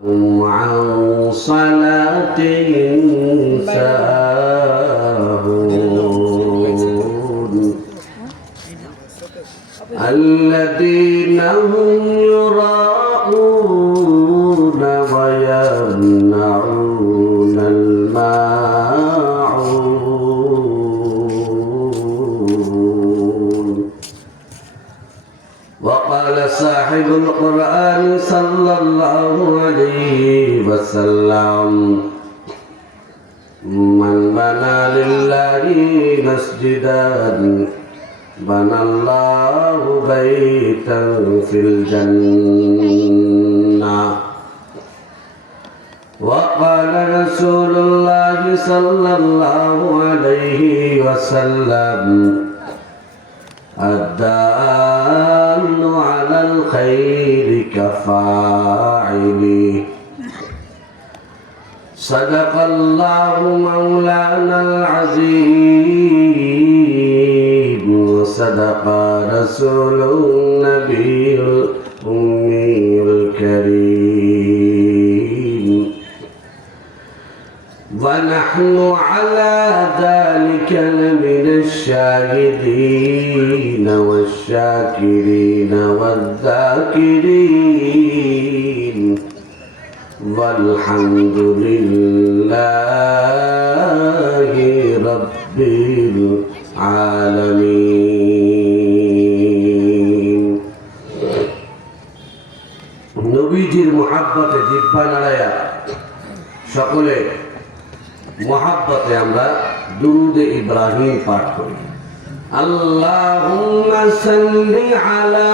عن صلاتهم ساهون الذين هم يراءون ويمنعون الماعون وقال صاحب القرآن صلى الله عليه وسلم من بنى لله مسجدا بنى الله بيتا في الجنة وقال رسول الله صلى الله عليه وسلم الدال على الخير كفاعله صدق الله مولانا العظيم وصدق رسول النبي الأمي الكريم ونحن على ذلك لمن الشاهدين والشاكرين والذاكرين والحمد لله رب العالمين নবীজির মুহাব্বতে জিহ্বা নাড়ায়া সকলে মুহাব্বতে আমরা দুরূদে ইব্রাহিম পাঠ করি। আল্লাহুম্মা সাল্লি আলা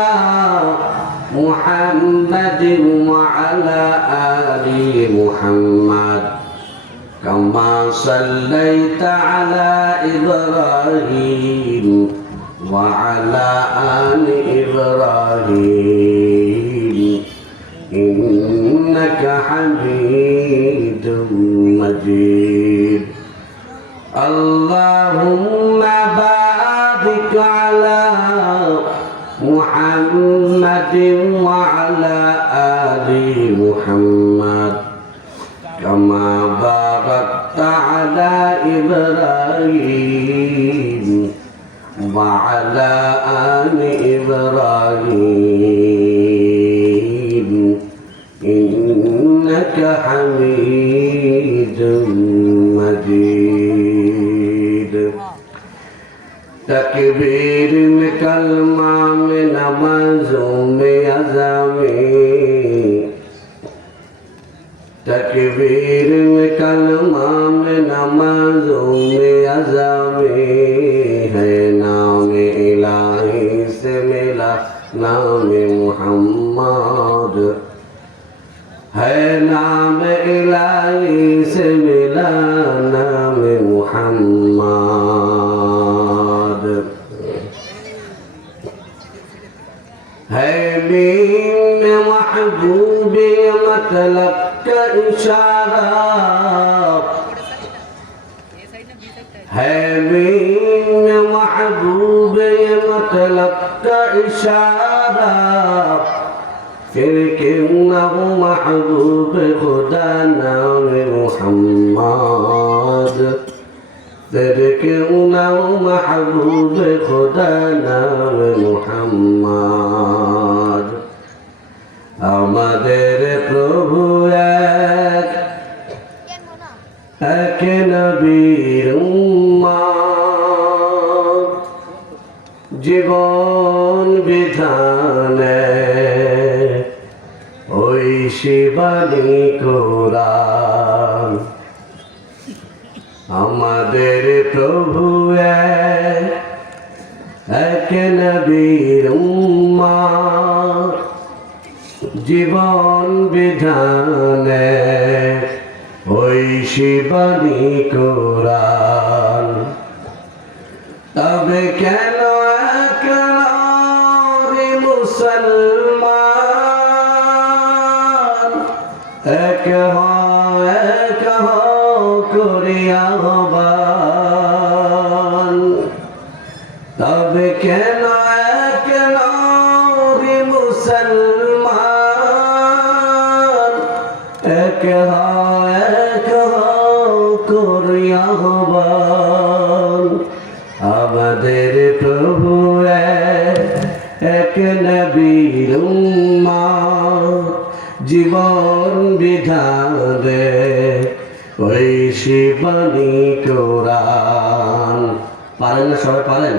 মুহাম্মাদিন ওয়া আলা আলি মুহাম্মাদ কামা সাল্লাইতা আলা ইব্রাহিম ওয়া আলা আলি ইব্রাহিম ইন্নাকা হামিদুম মাজিদ। আল্লাহুম্মা বারিক আলা মুহাম্মাদিন ওয়া আলা আলি মুহাম্মাদ কামা বারাকতা আলা ইব্রাহিম ওয়া আলা আলি ইব্রাহিম ইন্নাকা হামিদুম मजीद। तकबीर में कलमा में नमाजों में अज़ामें तकबीर में कलमा में नमाजों में अज़ामें है नाम इलाही से मिला नाम मुहम्मद है नाम इलाही से मिला नाम मुहम्मद है मीम महबूबे मतलब का इशारा है मीम महबूबे मतलब का इशारा फिर क्यों ना हो महबूब खुदा नाम मुहम्मद फिर क्यों ना हो महबूब खुदा नाम मुहम्मद। আমাদের প্রভু এক নবীর উম্মত জীবন বিধানে ওই শিবানী কোরআন। আমাদের প্রভু এক নবীর উম্মত জীবন বিধানে ওই শিবানী কোরআন। তবে কেন একলা মুসলমান এক করিয়া আহ্বান। তবে কেন একলা মুসলমান এক করি আহ্বান আমাদের প্রভু এক নবীর উম্মত জীবন বিধানে ওই শিবানী কোরআন। পারেন না সবাই? পারেন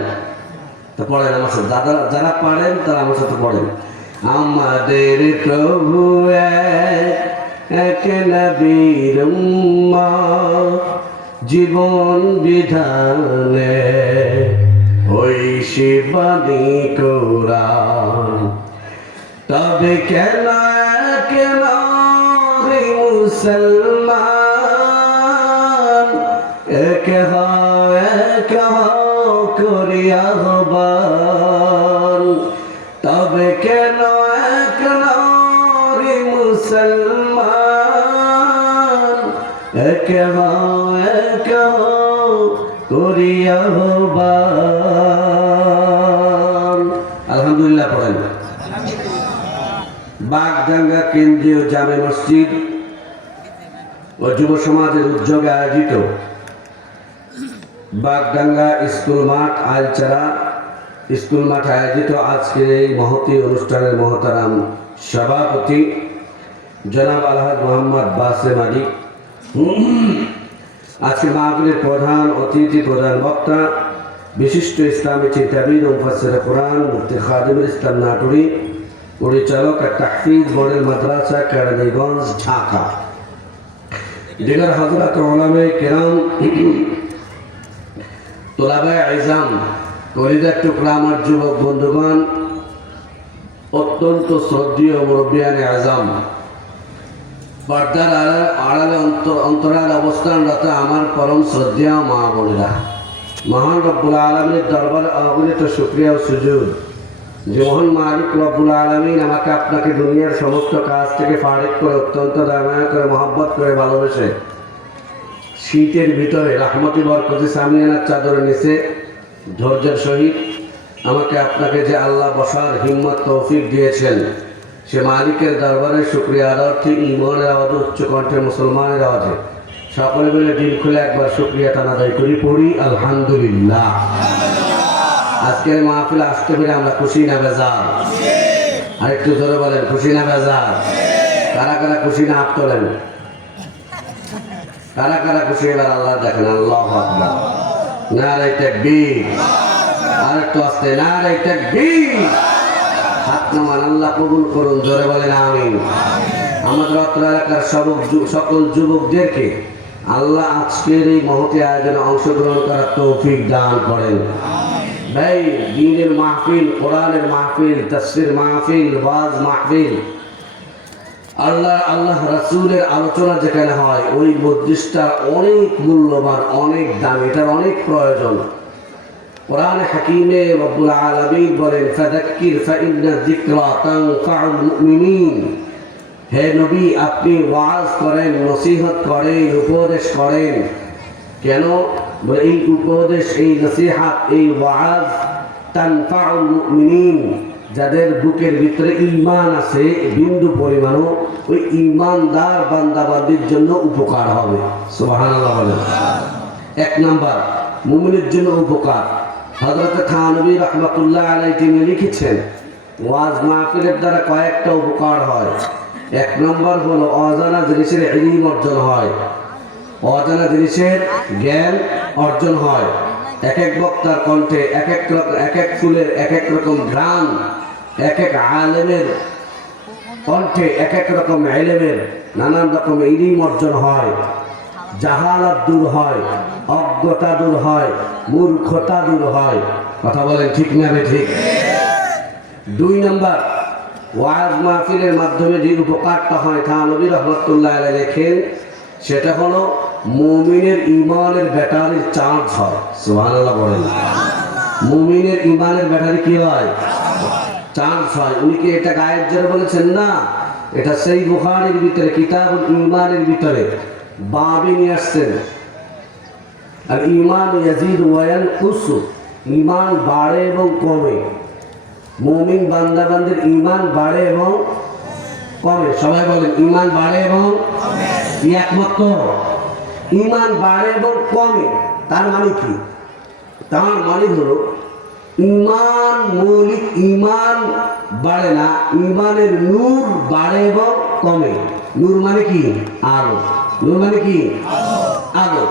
তো পড়েন আমার সাথে, যারা পারেন তারা আমার সাথে পড়েন। আমাদের প্রভু এক নবীর উম্মত জীবন বিধানে ওই শিবানী কোরআন। তবে কেন মুসলমান এক করি আহ্বান, তবে কেন মুসলমান এক করি আহ্বান। আলহামদুলিল্লাহ পড়েন। বাগডাঙ্গা কেন্দ্রীয় জামে মসজিদ ও যুব সমাজের উদ্যোগে আয়োজিত বাগডাঙ্গা স্কুল মাঠ আইলচারা স্কুল মাঠে আয়োজিত আজকের এই মহতী অনুষ্ঠানের মহতারাম সভাপতি জনাব আলহাজ মোহাম্মদ বাসেম আলী, আজকে মাহফিলের প্রধান অতিথি, প্রধান বক্তা, বিশিষ্ট ইসলামী চিন্তাবিদ ও মুফাসসির কোরআন মুফতি খাদিমুল ইসলাম নাটুরি, পরিচালক তাহফিজ মডেল মাদ্রাসা কেরানীগঞ্জ ঢাকা, দিগার হযরত উলামায়ে কেরাম, তোলাবায়ে ইলম, কলিজার টুকরা আমার যুবক বন্ধুগণ, অত্যন্ত শ্রদ্ধেয় মুরব্বিয়ানে আজম, পর্দার আড়ালে অন্তরাল অবস্থানরত আমার পরম শ্রদ্ধেয় মা বোনেরা, মহান রব্বুল আলামিনের দরবারে অগণিত শুকরিয়া ও সুজুদ যে মহান মালিক রব্বুল আলামিন আমাকে আপনাকে দুনিয়ার সমস্ত কাজ থেকে ফারিক করে অত্যন্ত দয়া করে মহব্বত করে ভালোবেসে শীতের ভিতরে রাহমতি বরকতি সামিয়ানার চাদরের নিচে ধৈর্যের সহিত আমাকে আপনাকে যে আল্লাহ বসার হিম্মত তৌফিক দিয়েছেন, সে মালিকের দরবারে শুকরিয়া আদার্থে ঈমানের আওয়াজে উচ্চ কণ্ঠে মুসলমানের আওয়াজে সকলে মিলে দিল খুলে একবার শুকরিয়া আদায় করি, পড়ি আলহামদুলিল্লাহ। আজকের মাহফিলে আসতে পেরে আমরা খুশি না বেজার? আর একটু জোরে বলেন, খুশি না বেজার? কারা কারা খুশি না হাত তোলেন? কারা কারা খুশি? এবার আল্লাহ দেখেন। আল্লাহু আকবার, নারে তাকবীর। আর একটু আসতে, নারে তাকবীর। হাত নামান, আল্লাহ কবুল করুন, জোরে বলেন আমিন। আমাদের অত্র এলাকার সকল যুবকদেরকে আল্লাহ আজকের এই মহতী আয়োজনে অংশগ্রহণ করার তৌফিক দান করেন। ভাই, দ্বীনের মাহফিল, কোরআনের মাহফিল, তাফসীর মাহফিল, ওয়াজ মাহফিল, আল্লাহ রাসূলের আলোচনা যেখানে হয় ওই মজলিসটা অনেক মূল্যবান, অনেক দামি, এটার অনেক প্রয়োজন। কোরআন হাকিমে রব্বুল আলামিন বলেন, ফাযাক্কির ফাইন্না যিকরা তানফাউল মুমিনিন। হে নবী, আপনি ওয়াজ করেন, নসিহত করেন, উপদেশ করেন। কেন? বলে এই উপদেশ, এই নসিহত, এই ওয়াজ তানফাউল মুমিনিন, যাদের বুকের ভিতরে ঈমান আছে বিন্দু পরিমাণও, ওই ঈমানদার বান্দাবান্দির জন্য উপকার হবে। সুবহানাল্লাহ বলেন। এক নাম্বার মুমিনের জন্য উপকার। হযরত থানবী রাহমাতুল্লাহ আলাইহি তিনি লিখেছেন, ওয়াজ মাহফিলের দ্বারা কয়েকটা উপকার হয়। এক নম্বর হলো অজানা জিনিসের ইলম অর্জন হয়, অজানা জিনিসের জ্ঞান অর্জন হয়। এক এক বক্তার কণ্ঠে এক এক ফুলের এক এক রকম ঘ্রাণ, এক এক আলেমের কণ্ঠে এক এক রকম ইলমের নানান রকম ইলম অর্জন হয়। জাহালাত দূর হয়, অজ্ঞতা দূর হয়, মূর্খতা দূর হয়। কথা বলেন ঠিক না ঠিক? দুই নম্বর, ওয়াজ মাহফিলের মাধ্যমে যে উপকারটা হয় তা নবী রাহমাতুল্লাহ আলাইহি লেখেন, সেটা হলো মুমিনের ঈমানের ব্যাটারির চার্জ হয়। সুবহানাল্লাহ বলেন। মুমিনের ঈমানের ব্যাটারি কি হয়? চার্জ হয়। উনি কি এটা গায়ের জোরে বলেছেন না, এটা সেই বুখারীর ভিতরে কিতাবুল ঈমানের ভিতরে বাবি নিয়ে আসছেন। আর ঈমান ইয়াজিদু ওয়া ইয়ানকুসু, ঈমান বাড়ে এবং কমে। মুমিন বান্দাবান্দির ঈমান বাড়ে এবং কমে। সবাই বলেন, ঈমান বাড়ে এবং একমাত্র ইমান বাড়ে এবং কমে। তার মানে কি? তার মানে হলো ইমান, মৌলিক ইমান বাড়ে না, ইমানের নূর বাড়ে এবং কমে। নূর মানে কি? আলো। নূর মানে কি? আলো।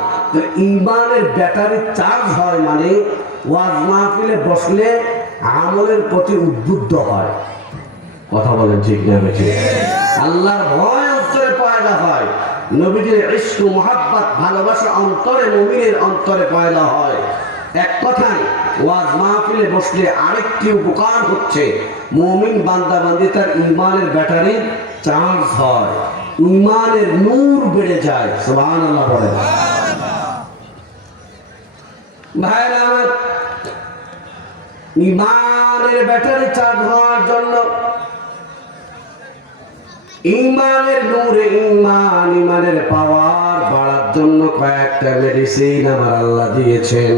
ইমানের ব্যাটারি চার্জ হয় মানে ওয়াজ মাহফিলে বসলে আমলের প্রতি উদ্বুদ্ধ হয়। কথা বলেন ঠিক না বেঠিক? আল্লাহর ভয় অন্তরে পয়দা হয়, নবীজির ইশক মুহাব্বত ভালোবাসা অন্তরে, মুমিনের অন্তরে পয়দা হয়। এক কথায় ওয়াজ মাহফিলে বসলে আরেকটি উপকার হচ্ছে, মুমিন বান্দা বান্দি তার ইমানের ব্যাটারি চার্জ হয়, ইমানের নূর বেড়ে যায়। সুবহানাল্লাহ বলেন। ভাইরা আমার, ইমানের ব্যাটারি চার্জ হওয়ার জন্য, ইমানের নূরে ইমানের পাওয়ার বাড়ার জন্য কয়েকটা মেডিসিন আমার আল্লাহ দিয়েছেন।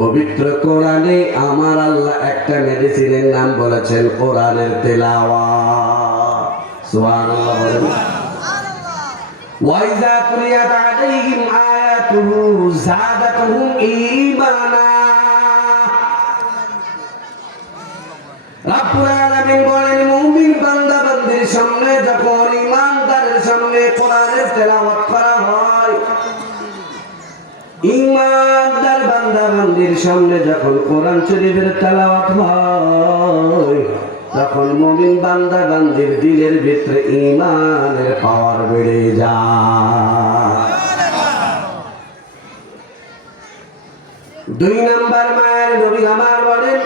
পবিত্র কোরআনে আমার আল্লাহ একটা মেডিসিনের নাম বলেছেন, কোরআনের তেলাওয়াত। সুবহানাল্লাহ বলেন। ওয়াইযা কুরিয়াত আলাইহিম আয়াতুহু যাদাতুহুম ঈমানা। রব্বুল আলামিন বলেন, মুমিন বান্দা বান্দির সামনে যখন, ঈমানদারের সামনে কোরআনের তেলাওয়াত করা হয়, ঈমানদার বান্দা বান্দির সামনে যখন কোরআন শরীফের তেলাওয়াত হয়, তখন মুমিন বান্দা বান্দির দিলের ভিতরে ঈমানের পাওয়ার বেড়ে যায়। 2 নাম্বার মায়ের নবী আমার বলেন,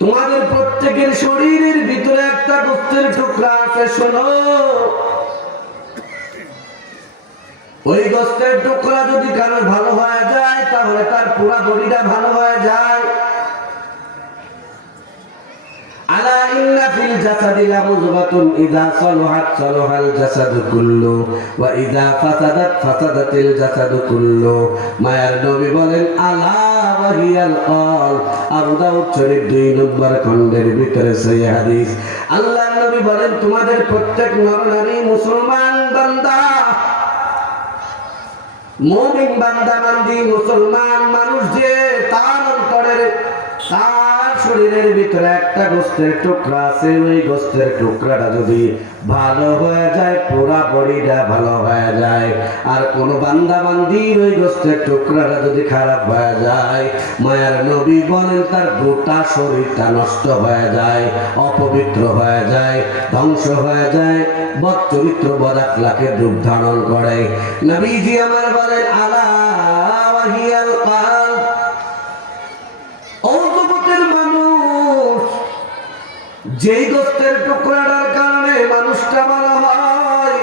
তোমাদের প্রত্যেকের শরীরের ভিতরে একটা গোস্তের টুকরা আছে, শোনো। ওই গোস্তের টুকরা যদি কারো ভালো হয়ে যায়, তাহলে তার পুরা বডিটা ভালো হয়ে যায়। আলা ইন্না ফিল জাসাদি লামুযগাতুন ইযা সালাহাত সালাহাল জাসাদু কুল্লু ওয়া ইযা ফাসাদাত ফাসাদাতিল জাসাদু কুল্লু। মায়ার নবী বলেন, আলা ওয়াহিয়াল কল। আবু দাউদ শরীফ 2 নম্বর খণ্ডের ভিতরে সহিহ হাদিস। আল্লাহর নবী বলেন, তোমাদের প্রত্যেক নরনারী মুসলমান বান্দা, মুমিন বান্দা বান্দি, মুসলমান মানুষ যে, তার অন্তরের, তার শরীরের ভিতরে একটা গোস্তের টুকরা আছে। ওই গোস্তের টুকরাটা যদি ভালো হয়ে যায়, পুরা বডিটা ভালো হয়ে যায়। আর কোন বান্দা বান্দির ওই গোস্তের টুকরাটা যদি খারাপ হয়ে যায়, মায়ার নবী বলেন তার গোটা শরীরটা নষ্ট হয়ে যায়, অপবিত্র হয়ে যায়, ধ্বংস হয়ে যায়, বদ চরিত্র বদ আখলাকের রূপ ধারণ করে। নবীজি আমার বলেন, আলা ওয়াহিয়াল কলব। ও জগতের মানুষ, যেই গোস্তের টুকরাটার কারণে মানুষটা ভালো হয়,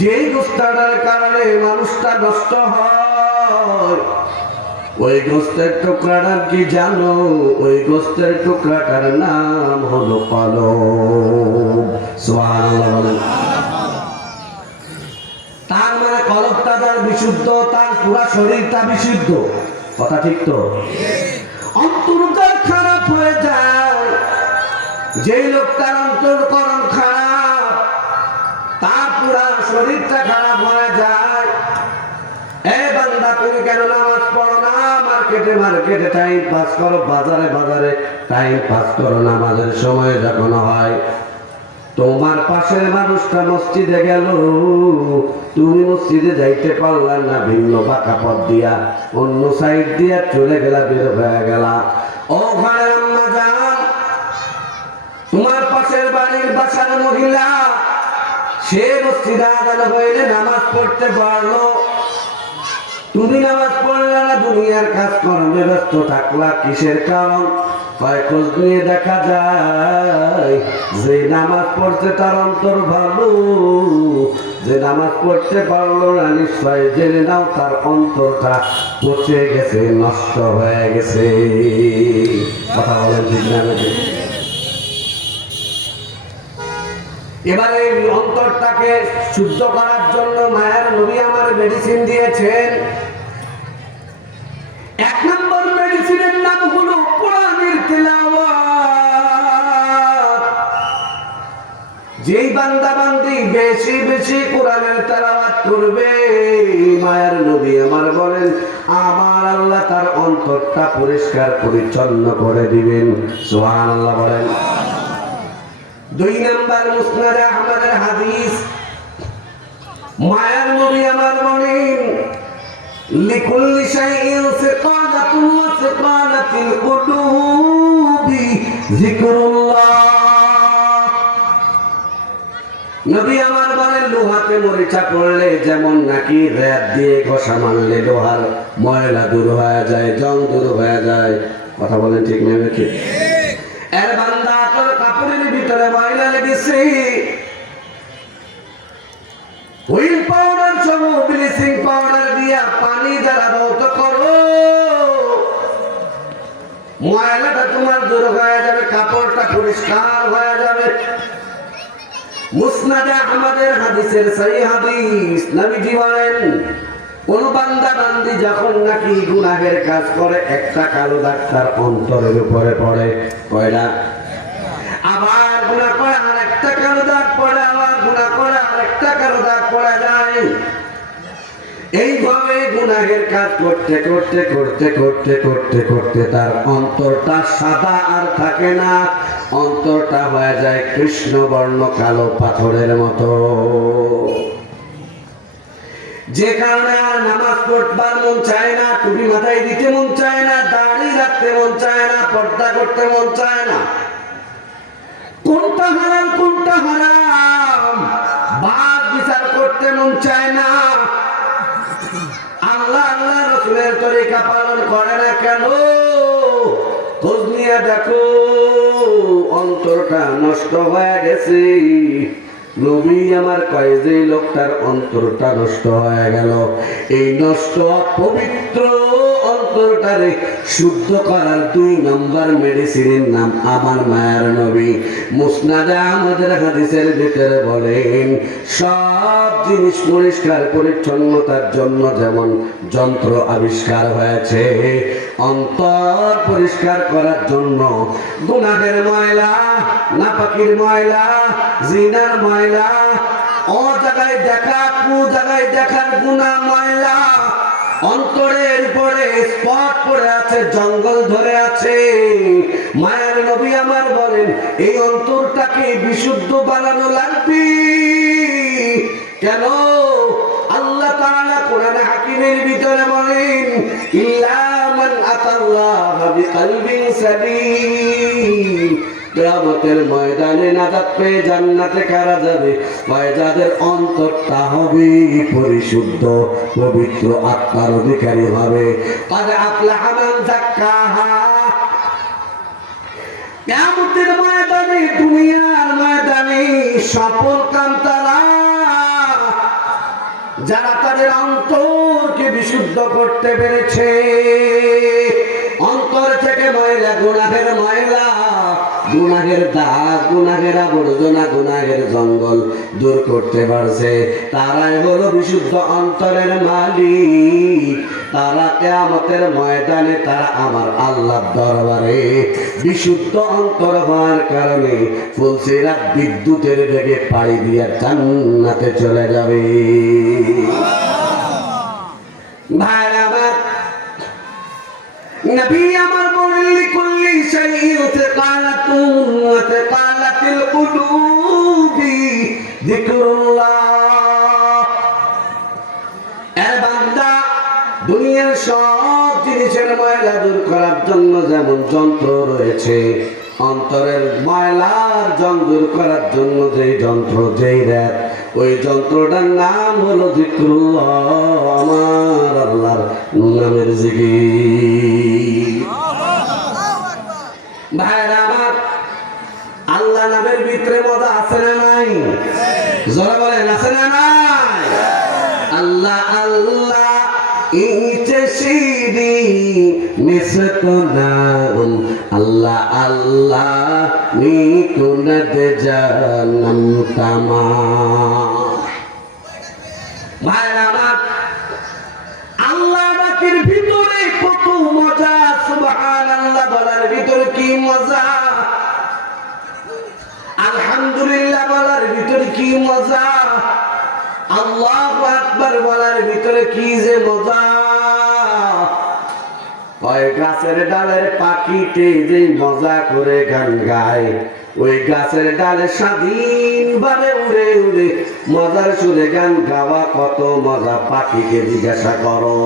যেই গোস্তাটার কারণে মানুষটা নষ্ট হয়, ওই গোস্তের টুকরাটার কি জানো? ওই গোস্তের টুকরাটার নাম হলো কলব। সুবহানাল্লাহ। তার মানে কলবটা যার বিশুদ্ধ, তার পুরা শরীরটা বিশুদ্ধ। কথা ঠিক তো? অন্তরটা খারাপ হয়ে যায়, যেই লোকটার অন্তরকরণ খারাপ, তার পুরা শরীরটা খারাপ হয়ে যায়। এ বান্দা, তুমি কেন নামাজ পড়ো না? মার্কেটে টাইম পাস করো, বাজারে টাইম পাস করো। নামাজের সময় যখন হয়, তোমার পাশের মানুষটা মসজিদে গেল, তুমি মসজিদে যাইতে পারলা না, ভিন্ন বাঁকা পথ দিয়া অন্য সাইড দিয়া চলে গেলা, বের হয়ে গেলা। ও ঘরের আম্মা জান, তোমার পাশের বাড়ির বাসার মহিলা, সে মসজিদে আজান হইলে নামাজ পড়তে পারলো, তুমি নামাজ পড়লা না, দুনিয়ার কাজ কর্মে ব্যস্ত থাকলা। কিসের কারণ? খোঁজ নিয়ে দেখা যায় যে নামাজ পড়তে তার অন্তর ভালো, যে নামাজ পড়তে পারলো না, নিশ্চয় জেনে নাও তার অন্তরটা পচে গেছে, নষ্ট হয়ে গেছে। কথা বলেন ঠিক না? এবারে অন্তরটাকে শুদ্ধ করার জন্য মায়ের নবী আমার মেডিসিন দিয়েছেন। 1 নম্বর মেডিসিনের নাম হলো কোরআনের তেলাওয়াত। যেই বান্দা বান্দি বেশি বেশি কোরআনের তেলাওয়াত করবে, মায়ার নবী আমার বলেন আমার আল্লাহ তার অন্তরটা পরিষ্কার পরিচ্ছন্ন করে দিবেন। সুবহানাল্লাহ বলেন। 2 নাম্বার মুসনাদ আহমদের হাদিস, মায়ার নবী আমার বলেন লিকুল্লি শাইইন সিকালাতুন ওয়া সিকালাতুল কুলুবি যিকরুল্লাহ। নবী আমার বলেন লোহাতে মরিচা পড়লে যেমন নাকি রেত দিয়ে ঘষা মারলে লোহার ময়লা দূর হয়ে যায়, জং দূর হয়ে যায়। কথা বলেন ঠিক নেই নাকি? এর বান্দা তোর কাপড়ের ভিতরে ময়লা লেগেছে, হুইল পাউডার সহ ব্লিচিং পাউডার দিয়া পানি দ্বারা ধৌত করো, ময়লাটা তোমার দূর হয়ে যাবে, কাপড়টা পরিষ্কার হয়ে যাবে। মুসনাদে আহমদের হাদিসের সহিহ হাদিস, নবীজি বলেন কোন বান্দা বান্দি যখন নাকি গুনাহের কাজ করে একটা কালো দাগ তার অন্তরের উপরে পড়ে, কয়টা? আবার গুনাহ করে আর একটা কালো দাগ পড়ে, আবার গুনাহ করে আর একটা কালো দাগ পড়ে যায়। এইভাবে গুনাহের কাজ করতে করতে করতে করতে করতে করতে তার অন্তরটা সাদা আর থাকে না, অন্তরটা হয়ে যায় কৃষ্ণবর্ণ কালো পাথরের মতো। যে কারণে আর নামাজ পড়বার মন চায় না, টুপি মাথায় দিতে মন চায় না, দাড়ি রাখতে মন চায় না, পর্দা করতে মন চায় না। কোনটা হালাল কোনটা হারাম বাদ বিচার করতে মন চায় না। আল্লাহ আল্লাহ রাসূলের তরিকা পালন করে না কেন? খোঁজ নিয়ে দেখো, অন্তরটা নষ্ট হয়ে গেছে। নবী আমার কয় যে লোকটার অন্তরটা নষ্ট হয়ে গেল, এই নষ্ট পবিত্র অন্তরটারে শুদ্ধ করার 2 নম্বর মেডিসিনের নাম আমার মায়ার নবী। মুসনাদে আহমদের হাদিসের ভিতরে বলেন সব জিনিস পরিষ্কার পরিচ্ছন্নতার জন্য যেমন যন্ত্র আবিষ্কার হয়েছে, অন্তর পরিষ্কার করার জন্য গুনাহের ময়লা, নাপাকির ময়লা, জিনার ময়লা, ও জায়গায় দেখা কু জায়গায় দেখার গুনাহ ময়লা অন্তরের পরে স্পট পড়ে আছে, জঙ্গল ধরে আছে। মায়ার নবী আমার বলেন এই অন্তরটাকে বিশুদ্ধ বানানো লাগবে। কেন? আল্লাহ তাআলা কোরআনে হাকিমের ভিতরে বলেন ইল্লা মান আতাল্লাহা বিকলবিন সালিম। কিয়ামতের ময়দানে নাজাত পেয়ে জান্নাতে কারা যাবে? যাদের অন্তরটা হবে পরিশুদ্ধ, পবিত্র আত্মার অধিকারী হবে। কাদ আফলাহা মান যাক্কাহা। কিয়ামতের ময়দানে, দুনিয়ার ময়দানে সফল কাম তারা যারা তাদের অন্তরকে বিশুদ্ধ করতে পেরেছে, অন্তর থেকে ময়লা, গুনাহের ময়লা, গুনাহের দাগ, গুনাহের আবর্জনা, গুনাহের জঙ্গল দূর করতে পারছে, তারাই হলো বিশুদ্ধ অন্তরের মালিক। তারা কিয়ামতের ময়দানে তারা আমার আল্লাহর দরবারে বিশুদ্ধ অন্তর হওয়ার কারণে ফুলসিরাত বিদ্যুতের বেগে পাড়ি দিয়ে জান্নাতে চলে যাবে। ভাইরা আমার, নবী আমার বলেন লিকুল্লি শাইইন সিকালাতুন ওয়া সিকালাতুল কুলুবি যিকরুল্লাহ। এ বান্দা, দুনিয়ার সব জিনিসের ময়লা দূর করার জন্য যেমন যন্ত্র রয়েছে, অন্তরের ময়লার জং দূর করার জন্য যেই যন্ত্র, যেই র‍্যাপ, ওই যন্ত্রটার নাম হলো যিকরুল্লাহ, আমার আল্লাহর নামের জিকির। ভাইরা আমার, আল্লাহ নামের ভিতরে মজা আছে না নাই? জোরে বলেন আছে না নাই? আল্লাহ আল্লাহ ইতে শিরি নিসতনাম, আল্লাহ আল্লাহ নিকুনদ জানম তামাম। ভাইরা আমার, আল্লাহ ডাকের ভিতরে কত মজা, সুবহানাল্লাহ বলার ভিতরে কি মজা, আলহামদুলিল্লাহ বলার কি মজা, আল্লাহু আকবার বলার ভিতরে কি যে মজা। ওই গাছের ডালের পাখিতে যে মজা করে গান গায়, ওই গাছের ডালে স্বাধীনভাবে উড়ে উড়ে মজার সুরে গান গাওয়া কত মজা, পাখিকে জিজ্ঞাসা করো।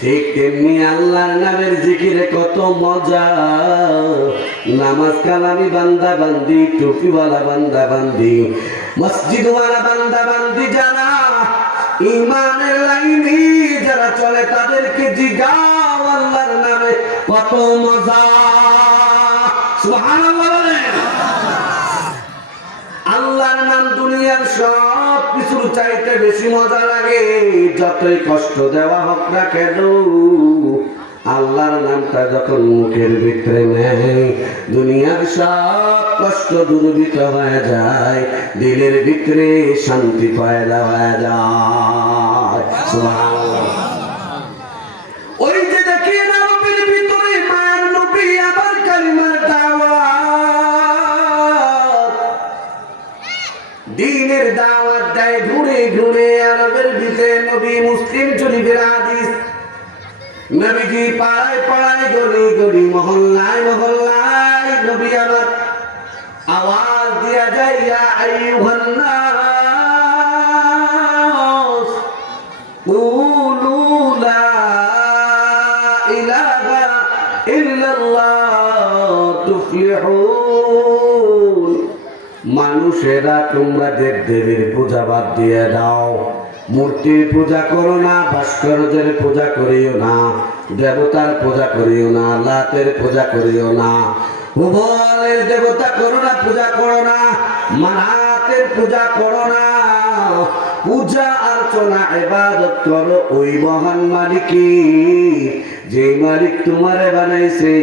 ঠিক তেমনি আল্লাহর নামের জিকিরে কত মজা। নামাজ কালামি বান্দা বান্দি, টুপিওয়ালা বান্দা বান্দি, মসজিদওয়ালা বান্দা বান্দি যারা ঈমানের লাইনে যারা চলে তাদেরকে জিগাও আল্লাহর নামে কত মজা। সুবহানাল্লাহ বলেন। আল্লাহর নাম দুনিয়ার সব কিছুর চাইতে বেশি মজা লাগে। যতই কষ্ট দেওয়া হোক না কেন, আল্লাহর নামটা যখন মুখের ভিতরে নেয়, দুনিয়ার সব কষ্ট দূরীভূত হয়ে যায়, দিলের ভিতরে শান্তি পয়দা হয়ে যায়। সুবহানাল্লাহ। ওই যে দেখেন নবীর ভিতরে মায়ের নবী আবার কালিমার দাওয়াত, দ্বীনের দাওয়াত দেয় ঘুরে ঘুরে। আরবের ভিতরে নবী মুসলিম শরীফের হাদিস, নবীজি পাড়ায় পাড়ায় গলি গলি মহল্লায় মহল্লায় নবী আমার আওয়াজ দিয়া যায়, ইয়া আইয়ুহান নাস কুলু লা ইলাহা ইল্লাল্লাহ তুফলিহুন। মানুষেরা তোমরা দেব দেবীর পূজা বাদ দিয়ে দাও, মূর্তির পূজা করো না, ভাস্কর্যের পূজা করিও না, দেবতার পূজা করিও না, লাতের পূজা করিও না, হুবলের দেবতা করো না, পূজা করো না, মানাতের পূজা করো না। পূজা অর্চনা ইবাদত করো ওই মহান মালিকই, যে মালিক তোমারে বানাইছে,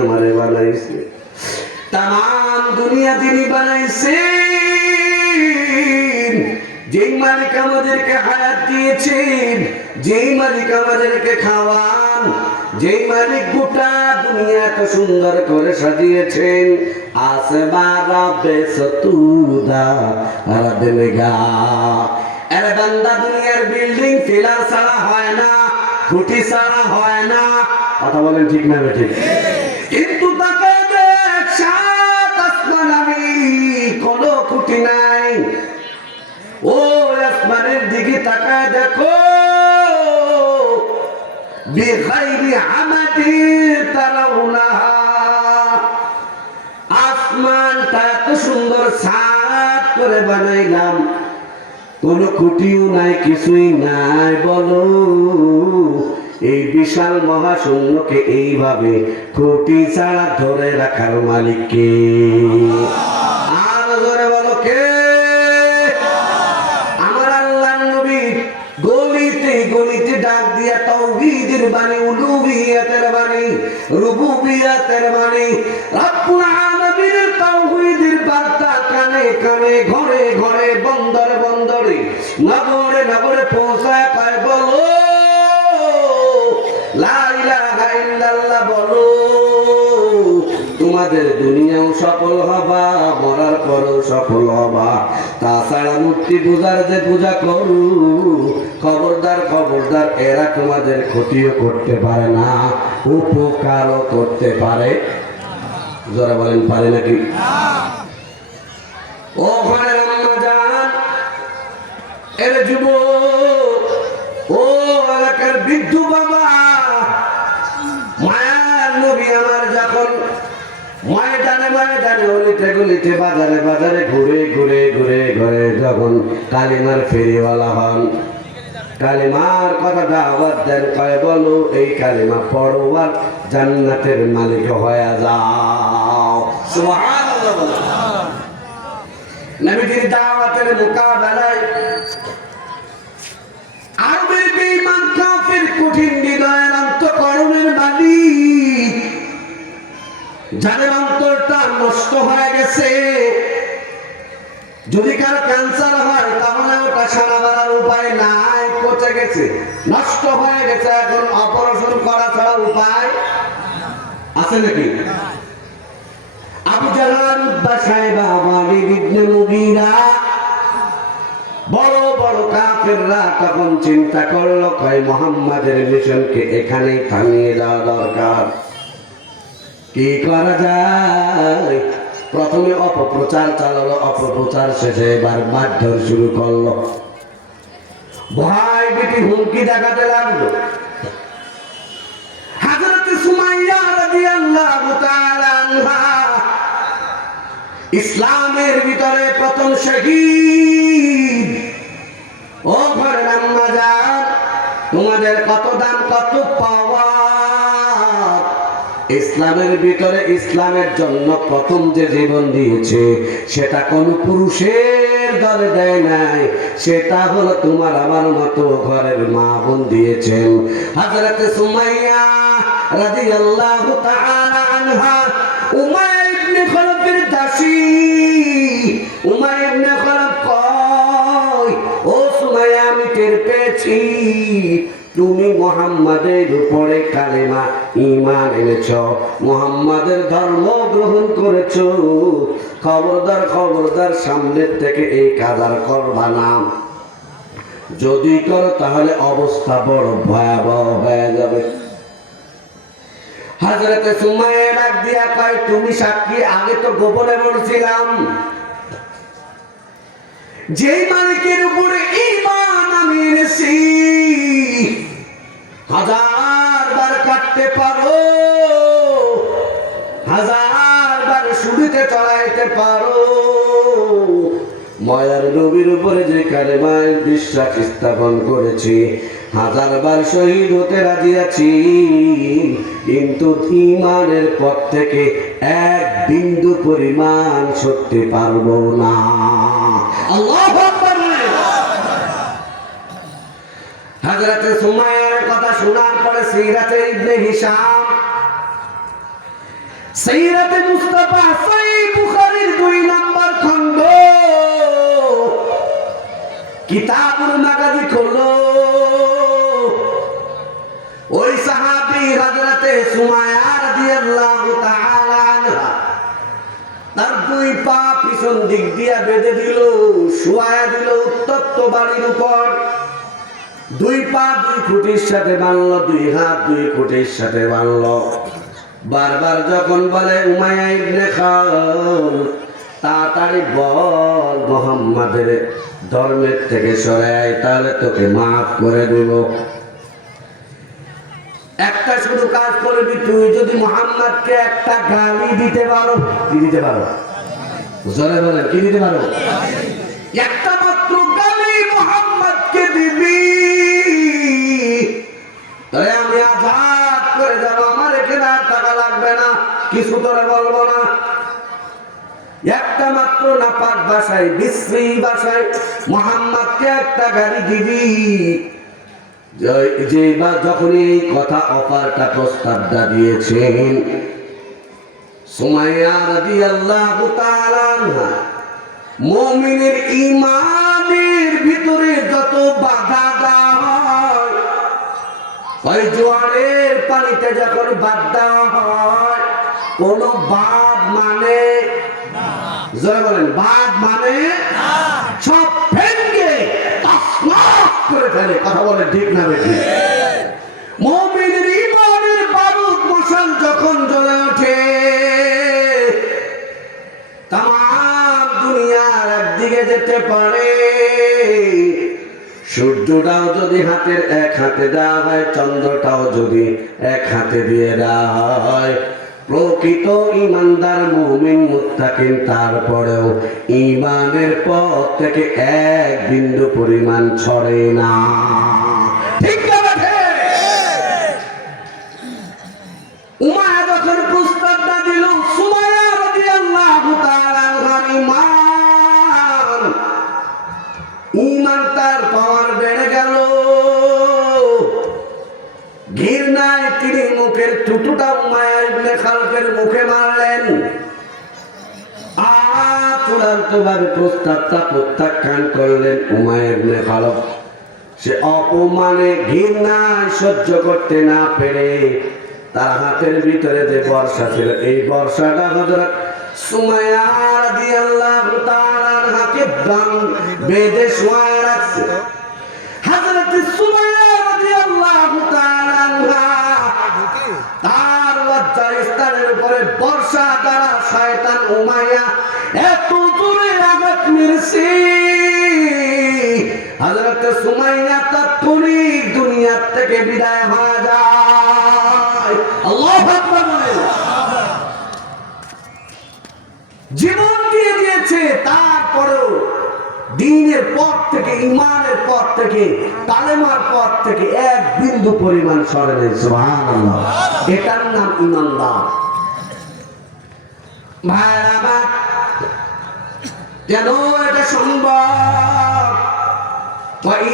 আমারে বানাইছে, তাম দুনিয়া তিনি বানাইছেন। যেই মালিক আমাদেরকে হায়াত দিয়েছেন, যেই মালিক আমাদেরকে খাওয়ান, যেই মালিক গোটা দুনিয়া এত সুন্দর করে সাজিয়েছেন, আসমারা বেসতুদা আরাদেগা। আরে বান্দা, দুনিয়ার বিল্ডিং ফিলার ছাড়া হয় না, খুঁটি ছাড়া হয় না। কথা বলেন ঠিক না ঠিক? কিন্তু তাকে দেখ, সাত আসমান আমি, কোনো খুঁটি নাই। ও আসমানের দিকে তাকায় দেখো, বিগাইরি আমাদি তারাউনাহা। আসমানটা এত সুন্দর ছাদ করে বানাইলাম, কোনো খুঁটিও নাই, কিছুই নাই। বলো এই বিশাল মহাশূন্যকে এইভাবে খুঁটি ছাড়া ধরে রাখার মালিক কে? আর ধরে বলো কে? গলিতে ডাক দিয়া তাওহীদের বাণী, উলুহিয়াতের বাণী, রুবুবিয়াতের বাণী, রব্বুল আলামিনের তাওহীদের বার্তা কানে কানে, ঘরে ঘরে, বন্দরে বন্দরে, নগরে নগরে পৌঁছায় পায়। বলো লা ইলাহা ইল্লাল্লাহ বলো, তোমাদের দুনিয়াও সফল হবা, মরার পরেও সফল হবা। তাছাড়া মূর্তি পূজার যে পূজা করু, খবরদার খবরদার, এরা তোমাদের ক্ষতিও করতে পারে না, উপকারও করতে পারে। যারা বলেন পারে নাকি? ও ঘরের আম্মা জান, এর যুবক, ও এলাকার বৃদ্ধ বাবা, মায়ার নবী আমার যখন ময়দানে ময়দানে, গলিতে গলিতে, বাজারে বাজারে ঘুরে ঘুরে ঘুরে ঘুরে যখন কালিমার ফেরিওয়ালা হন, কালিমার কথা দাওয়াত দেন, কয় বলো এই কালিমা পড়ো আর জান্নাতের মালিক হয়ে যাও। সুবহানাল্লাহ। নবীজির দাওয়াতের মোকাবেলায় আরবের বেঈমান কাফির কঠিন হৃদয়ের অন্তঃকরণের মালিক, যাদের অন্তরটা নষ্ট হয়ে গেছে, যদি কারো ক্যান্সার হয় তাহলে ওটা সারা বাড়ার উপায় নাই, পচে গেছে, নষ্ট হয়ে গেছে, এখন অপারেশন করা ছাড়া উপায় আছে নাকি? আবু জাহল, উতবা, শাইবা, ওয়ালিদ ইবনে মুগীরা কাফেররা তখন চিন্তা করলো কয় মুহাম্মাদের মিশনকে এখানেই থামিয়ে দেওয়া দরকার। কি করা যায়? প্রথমে অপপ্রচার চালালো, অপপ্রচার শেষে এবার মারধর শুরু করলো, ভয় ভীতি হুমকি দেখাতে লাগলো। হযরত সুমাইয়া রাদিয়াল্লাহু তাআলা আনহা ইসলামের ভিতরে প্রথম শহীদ। ও ঘরের আম্মা জান, তোমাদের কত দাম, কত পাওয়ার। ইসলামের ভিতরে ইসলামের জন্য প্রথম যে জীবন দিয়েছে সেটা কোন পুরুষের দলে দেয় নাই, সেটা হলো তোমার আমার মতো ঘরের মা বোন দিয়েছেন। হযরত সুমাইয়া রাদিয়াল্লাহু তাআলা আনহা উমাইয়া ইবনে খালফের দাসী। উমাইয়া ইবনে খালফ কয়, ও সুমাইয়া, আমি টের পেয়েছি তুমি মুহাম্মাদের উপরে কালেমা ঈমান এনেছো, মুহাম্মাদের ধর্ম গ্রহণ করেছো। খবরদার খবরদার, সামনের থেকে এই কাজ আর করবা না। যদি করো তাহলে অবস্থা বড় ভয়াবহ হয়ে যাবে। হযরত সুমাইয়া ডাক দিয়া কয়, তুমি সাক্ষী, আগে তো গোপনে বলছিলাম যেই মালিকের উপরে ঈমান আমি এনেছি 1000 বার কাটতে পারো, 1000 বার শুরুতে চড়াইতে পারো। মায়ার নবীর উপরে যে কালেমায় বিশ্বাস স্থাপন করেছি, 1000 বার শহীদ হতে রাজি আছি, কিন্তু ঈমানের পথ থেকে এক বিন্দু পরিমাণ সরতে পারবো না। আল্লাহু আকবার। হযরত সুমাইয়ার কথা শোনার পরে সিরাতে ইবনে হিশাম, সিরাতে মুস্তাফা, সহিহ বুখারীর 2 নম্বর খণ্ড কিতাবুল মাগাজি খোলো। ওই সাহাবী হযরত সুমাইয়া রাদিয়াল্লাহু তাআলা আনহা তার 2 পা পিছন দিক দিয়া বেঁধে দিল, শুয়ায়া দিল উত্তপ্ত বাড়ির উপর। 2 পা 2 খুঁটির সাথে বাঁধলো, 2 হাত 2 খুঁটির সাথে বাঁধলো। বারবার যখন বলে, উমাইয়া ইবনে খালফ, তাড়াতাড়ি বল মুহাম্মাদের ধর্মের থেকে সরে আয়, তাহলে তোকে মাফ করে দেব। একটা শুধু কাজ করবি, তুই যদি মুহাম্মাদকে একটা গালি দিতে পারো। কি দিতে পারো? জোরে বলেন, কি দিতে পারো? একটা মাত্র গালি মুহাম্মাদকে দিবি, তাহলে আমি আজাদ করে যাব, আমার এখানে আর টাকা লাগবে না, কিছু তোরে বলবো না। একটা মাত্র নাপাক ভাষায়, বিশ্রী ভাষায় মুহাম্মাদকে একটা গালি দিবি। যে বা যখন এই কথা অফারটা প্রস্তাবটা দিয়েছেন, সুমাইয়া রাদিয়াল্লাহু তাআলা আনহা মুমিনের ঈমানের ভিতরে যত বাধা দেওয়া হয়, ওই জোয়ারের পানিতে যখন বাদ দেওয়া হয়, কোন বাদ মানে না। জোরে বলেন, বাদ মানে না। সব ভেঙে তছনছ করে ফেলে। কথা বলে ঠিক না বেঠিক? মুমিনের ঈমানের বারুদ মশাল যখন জ্বলে ওঠে, তাম দুনিয়ার একদিকে যেতে পারে। সূর্যটাও যদি হাতের এক হাতে দেওয়া হয়, চন্দ্রটাও যদি এক হাতে দিয়ে দেওয়া হয়, প্রকৃত ঈমানদার মুমিন মুত্তাকিন তারপরেও ঈমানের পথ থেকে এক বিন্দু পরিমাণ ছড়ে না। ঠিক না? উমাইয়া যখন প্রস্তাবটা দিল, সুমাইয়া রাদিয়াল্লাহু তাআলা আনহা ঈমান তার পাওয়ার বেড়ে গেল। ঘৃণায় তিনি মুখের থুতুটা উমাইয়া ইবনে খালফের মুখে মারলেন। চূড়ান্তভাবে প্রস্তাবটা প্রত্যাখ্যান করলেন উমাইয়া ইবনে খালফ। সে অপমানে ঘৃণায় সহ্য করতে না পেরে তার হাতের ভিতরে যে বর্ষা ছিল, এই বর্ষাটা হযরত সুমাইয়া রাদিয়াল্লাহু তাআলা আনহাকে বেঁধে শোয়ায় রাখছে। মিরসি হযরত সুমাইয়া তাৎক্ষণিক দুনিয়া থেকে বিদায় হয়ে যায়। আল্লাহু আকবার বলেন। জীবন দিয়ে দিয়েছে, তারপরেও দ্বীনের পথ থেকে, ঈমানের পথ থেকে, কালেমার পথ থেকে এক বিন্দু পরিমাণ সরে নেই। সুবহানাল্লাহ। এটার নাম ঈমানদার। ভাইরা কেন এটা সম্ভব?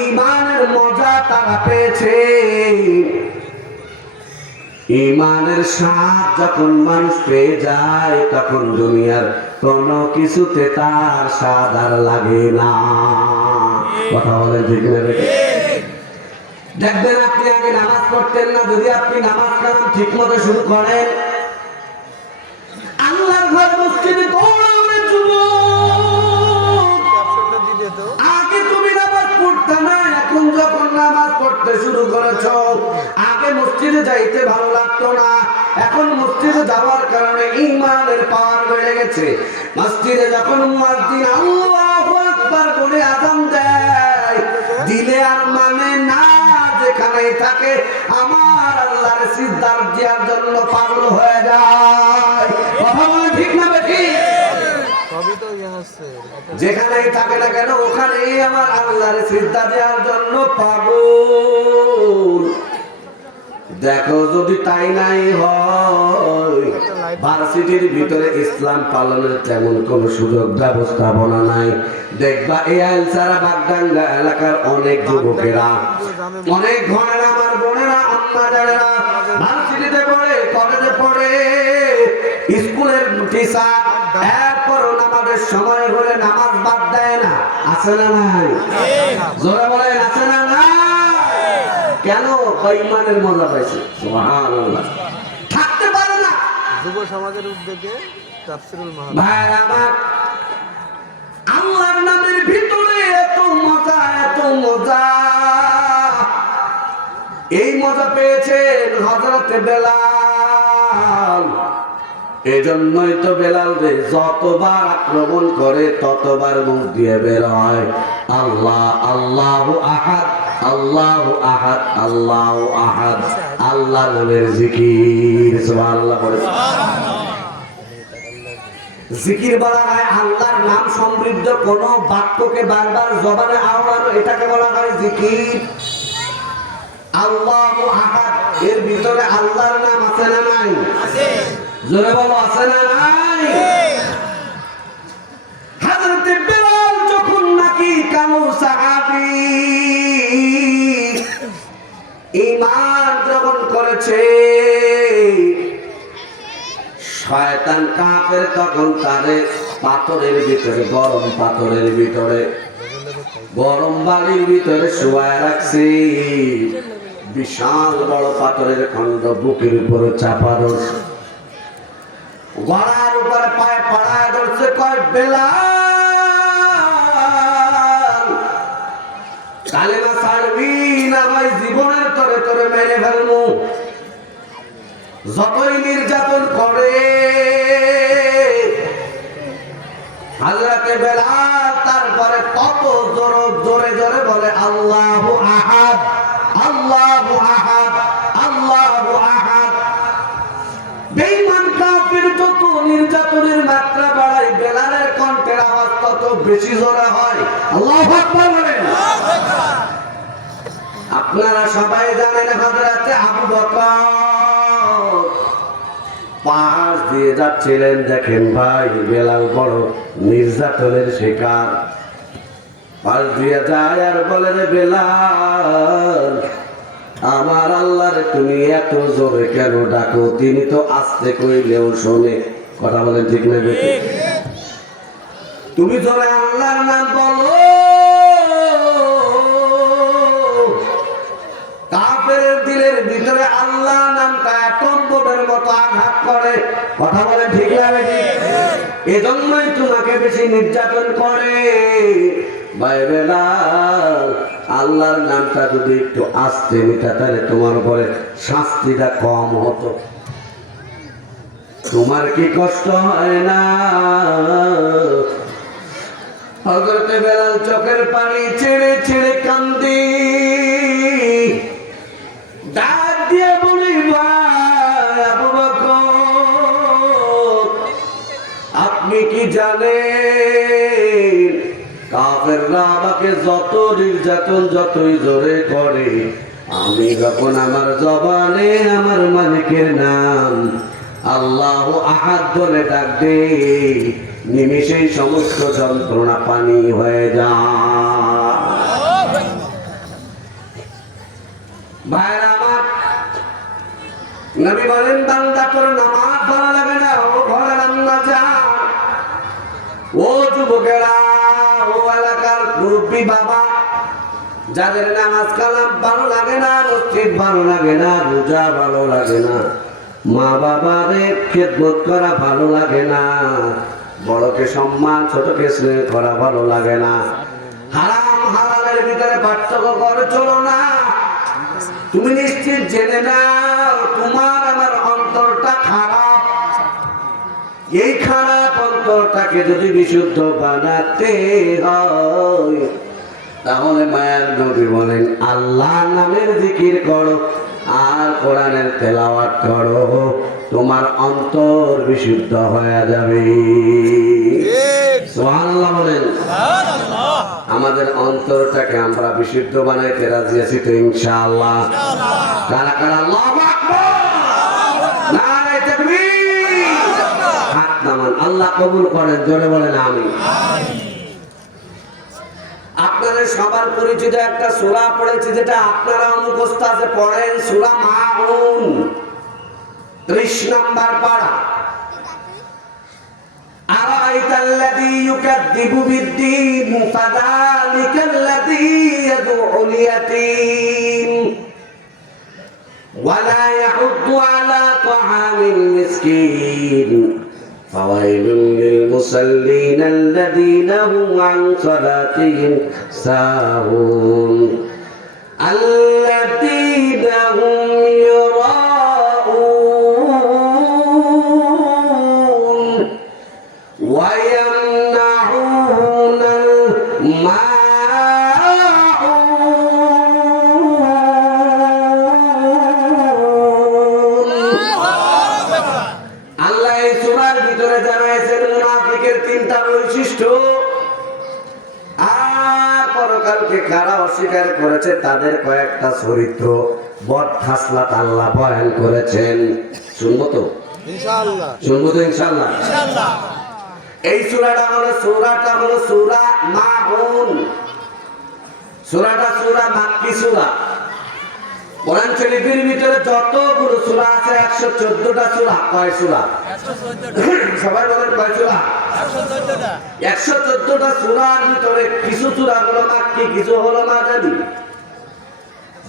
ঈমানের মজা তারা পেয়েছে। ঈমানের স্বাদ যখন মানুষ পেয়ে যায়, তখন দুনিয়ার কোনো কিছুতে তার স্বাদ আর লাগে না। কথা বলেন ঠিক না? দেখবেন আপনি আগে নামাজ পড়তেন না, যদি আপনি নামাজ কালাম ঠিক মতো শুরু করেন, আল্লাহর ঘর মসজিদে দৌড়াবে যুবক। আগে তুমি নামাজ পড়তে না, এখন যখন নামাজ পড়তে শুরু করেছো, আগে মসজিদে যাইতে ভালো লাগতো না, এখন মসজিদে যাওয়ার কারণে ঈমানের পাওয়ার বেড়ে গেছে। মসজিদে যখন মুয়াজ্জিন আল্লাহু আকবার বলে আযান দেয়, দিলে আর মানে না, যেখানেই থাকে আমার আল্লাহর সিজদার দেওয়ার জন্য পাগল হয়ে যায়। কথা বলে ঠিক না বেঠি? যেখানেই থাকে না কেন, ওখানেই আমার আল্লাহর সিজদা দেওয়ার জন্য পাগল। দেখো যদি তাই নাই হয়, ভার্সিটির ভিতরে ইসলাম পালনের তেমন কোন সুযোগ ব্যবস্থাপনা নাই। দেখবা এই আইলসারা বাগডাঙ্গা এলাকার অনেক যুবকেরা, অনেক ঘরের আমার বোনেরা, আম্মা জানেরা ভার্সিটিতে পড়ে, কলেজে পড়ে, স্কুলের টিচার, এরপরও নামাজের সময় হলে নামাজ বাদ দেয় না। আছে না নাই? জোরে বলেন আছে না নাই? কেন? ঈমানের মজা পাইছে। সুবহানাল্লাহ। থাকতে পারে না। যুব সমাজের উদ্যোগে তাফসীরুল মাহফিল। ভাই আমার, আল্লাহর নামের ভিতরে এত মজা, এত মজা। এই মজা পেয়েছেন হযরত বেলাল। এজন্যই তো বেলাল রে যতবার আক্রমণ করে ততবার মুখ দিয়ে বের হয় আল্লাহ, আল্লাহু আহাদ, আল্লাহু আহাদ, আল্লাহু আহাদ। আল্লাহ নামের জিকির। সুবহানাল্লাহ। জিকির বলা হয় আল্লাহর নাম সমৃদ্ধ কোন বাক্যকে বারবার জবানে আওড়ানো, এটাকে বলা হয় জিকির। আল্লাহু আহাদ, এর ভিতরে আল্লাহর নাম আছে না নাই? আছে। জোরে বলো আছে না নাই? হযরত বেলাল যখন নাকি কালো সাহাবী ঈমান গ্রহণ করেছে, শয়তান কাফের তখন তারে পাথরের ভিতরে, গরম পাথরের ভিতরে, গরম বালির ভিতরে শুয়ায় রাখছে। বিশাল বড় পাথরের খন্ড বুকের উপরে চাপা ধরছে, গলার উপরে পায়ে পাড়ায় ধরছে। কয় বেলাল, কালেমা ছাড়বি না ভাই জীবনের তরে তরে মেরে ফেলবো। যতই নির্যাতন করে হযরতে বেলাল তারপরে তত জোরে জোরে বলে আল্লাহু আহাদ, আল্লাহু আহাদ, আল্লাহু আহাদ। বেঈমান কাফির যত নির্যাতনের মাত্রা বাড়ায়, বেলালের কণ্ঠের আওয়াজ তত বেশি জোরে হয়। আল্লাহু আকবার বলেন। আপনারা সবাই জানেন হযরতে আবু বকর পাশ দিয়ে যাচ্ছিলেন, দেখেন ভাই বেলাল বড় নির্যাতনের শিকার। পাশ দিয়ে যায় আর বলে রে বেলাল, আমার আল্লাহরে তুমি এত জোরে কেন ডাকো? তিনি তো আস্তে কইলেও শোনে। কথা বলেন ঠিক না বেটি? তুমি জোরে আল্লাহর নাম বলো, কাফের দিলের ভিতরে আল্লাহ নামটা টম্বরের মতো আঘাত করে। কথা বলেন ঠিক না বেটি? এজন্যই তোমাকে বেশি নির্যাতন করে। ভাই বেলাল, আল্লাহর নামটা যদি একটু আস্তে নিতা তাহলে তোমার উপরে শাস্তিটা কম হতো। তোমার কি কষ্ট হয় না? হযরত বেলাল চোখের পানি ছেড়ে ছেড়ে কান্দি, ডাক দিয়ে বলি, ভাই আবু বকর, আপনি কি জানেন কাফেররা আমাকে যত নির্যাতন যতই জোরে করে, আমি যখন আমার জবানে আমার মালিকের নাম আল্লাহু আহাদ বলে ডাক দেই, নিমেষেই সমস্ত যন্ত্রণা পানি হয়ে যায়। ভাইরা আমার, নবী বলেন, বান্দা তোর নামাজ ভালো লাগে না, ও ঘরে রান্না যা। ও যুবকেরা, ও এলাকার মুরব্বী বাবা, যাদের নামাজ কালাম ভালো লাগে না, মসজিদ ভালো লাগে না, রোজা ভালো লাগে না, মা বাবাদের খেদমত করা ভালো লাগে না, বড়কে সম্মান ছোটকে স্নেহ করা ভালো লাগে না, হারাম হালালের ভিতরে পার্থক্য করে চলো না, তুমি নিশ্চিত জেনে নাও তোমার আমার অন্তরটা খারাপ। এই খারাপ অন্তরটাকে যদি বিশুদ্ধ বানাতে হয়, তাহলে মায়ার নবী বলেন, আল্লাহ নামের জিকির করো আর কোরআনের তেলাওয়াত করো, তোমার অন্তর বিশুদ্ধ হয়ে যাবে। সুবহানাল্লাহ বলেন। আমাদের অন্তরটাকে আমরা বিশুদ্ধ বানাইতে রাজি আছি তো ইনশাআল্লাহ? কারা কারা আল্লাহু আকবার, নারে তাকবীর, হাত নামান, আল্লাহ কবুল করেন, জোরে বলেন আমিন। আপনাদের সবার পরিচিত একটা সূরা পড়েছি, যেটা আপনারা মুখস্থ আছে, পড়েন, সূরা মাউন, 30 নম্বর পারা। আরাইতাল্লাযী ইউকাযযিবু বিদ্দীন ফাযালিকাল্লাযী ইয়াদউল ইয়াতীম ওয়া লা ইয়াহুদ্দু আলা তাআমিল মিসকিন فويل للمصلين الذين هم عن صلاتهم ساهون الذين هم يراءون ويمنعون الماعون। আল্লাহ এই সূরার ভিতরে জানাইছেন মুনাফিকের 3টা বৈশিষ্ট্য, আর পরকালকে কারা অস্বীকার করেছে তাদের কয়েকটা চরিত্র, বদ খাসলাত আল্লাহ বয়ান করেছেন। শুনবো তো ইনশাআল্লাহ? শুনবো তো ইনশাআল্লাহ? ইনশাআল্লাহ। এই সূরাটা হলো সূরা মাউন। সূরাটা সূরা মাক্কি সূরা। কোরআন শরীফের ভিতরে যতগুলো সূরা আছে 114টা সূরা। কয় সূরা? 114টা। সবাই বলেন কয় সূরা? 114টা। 114টা সূরার ভিতরে কিছু সূরা হলো মাক্কি, কিছু হলো মাদানী।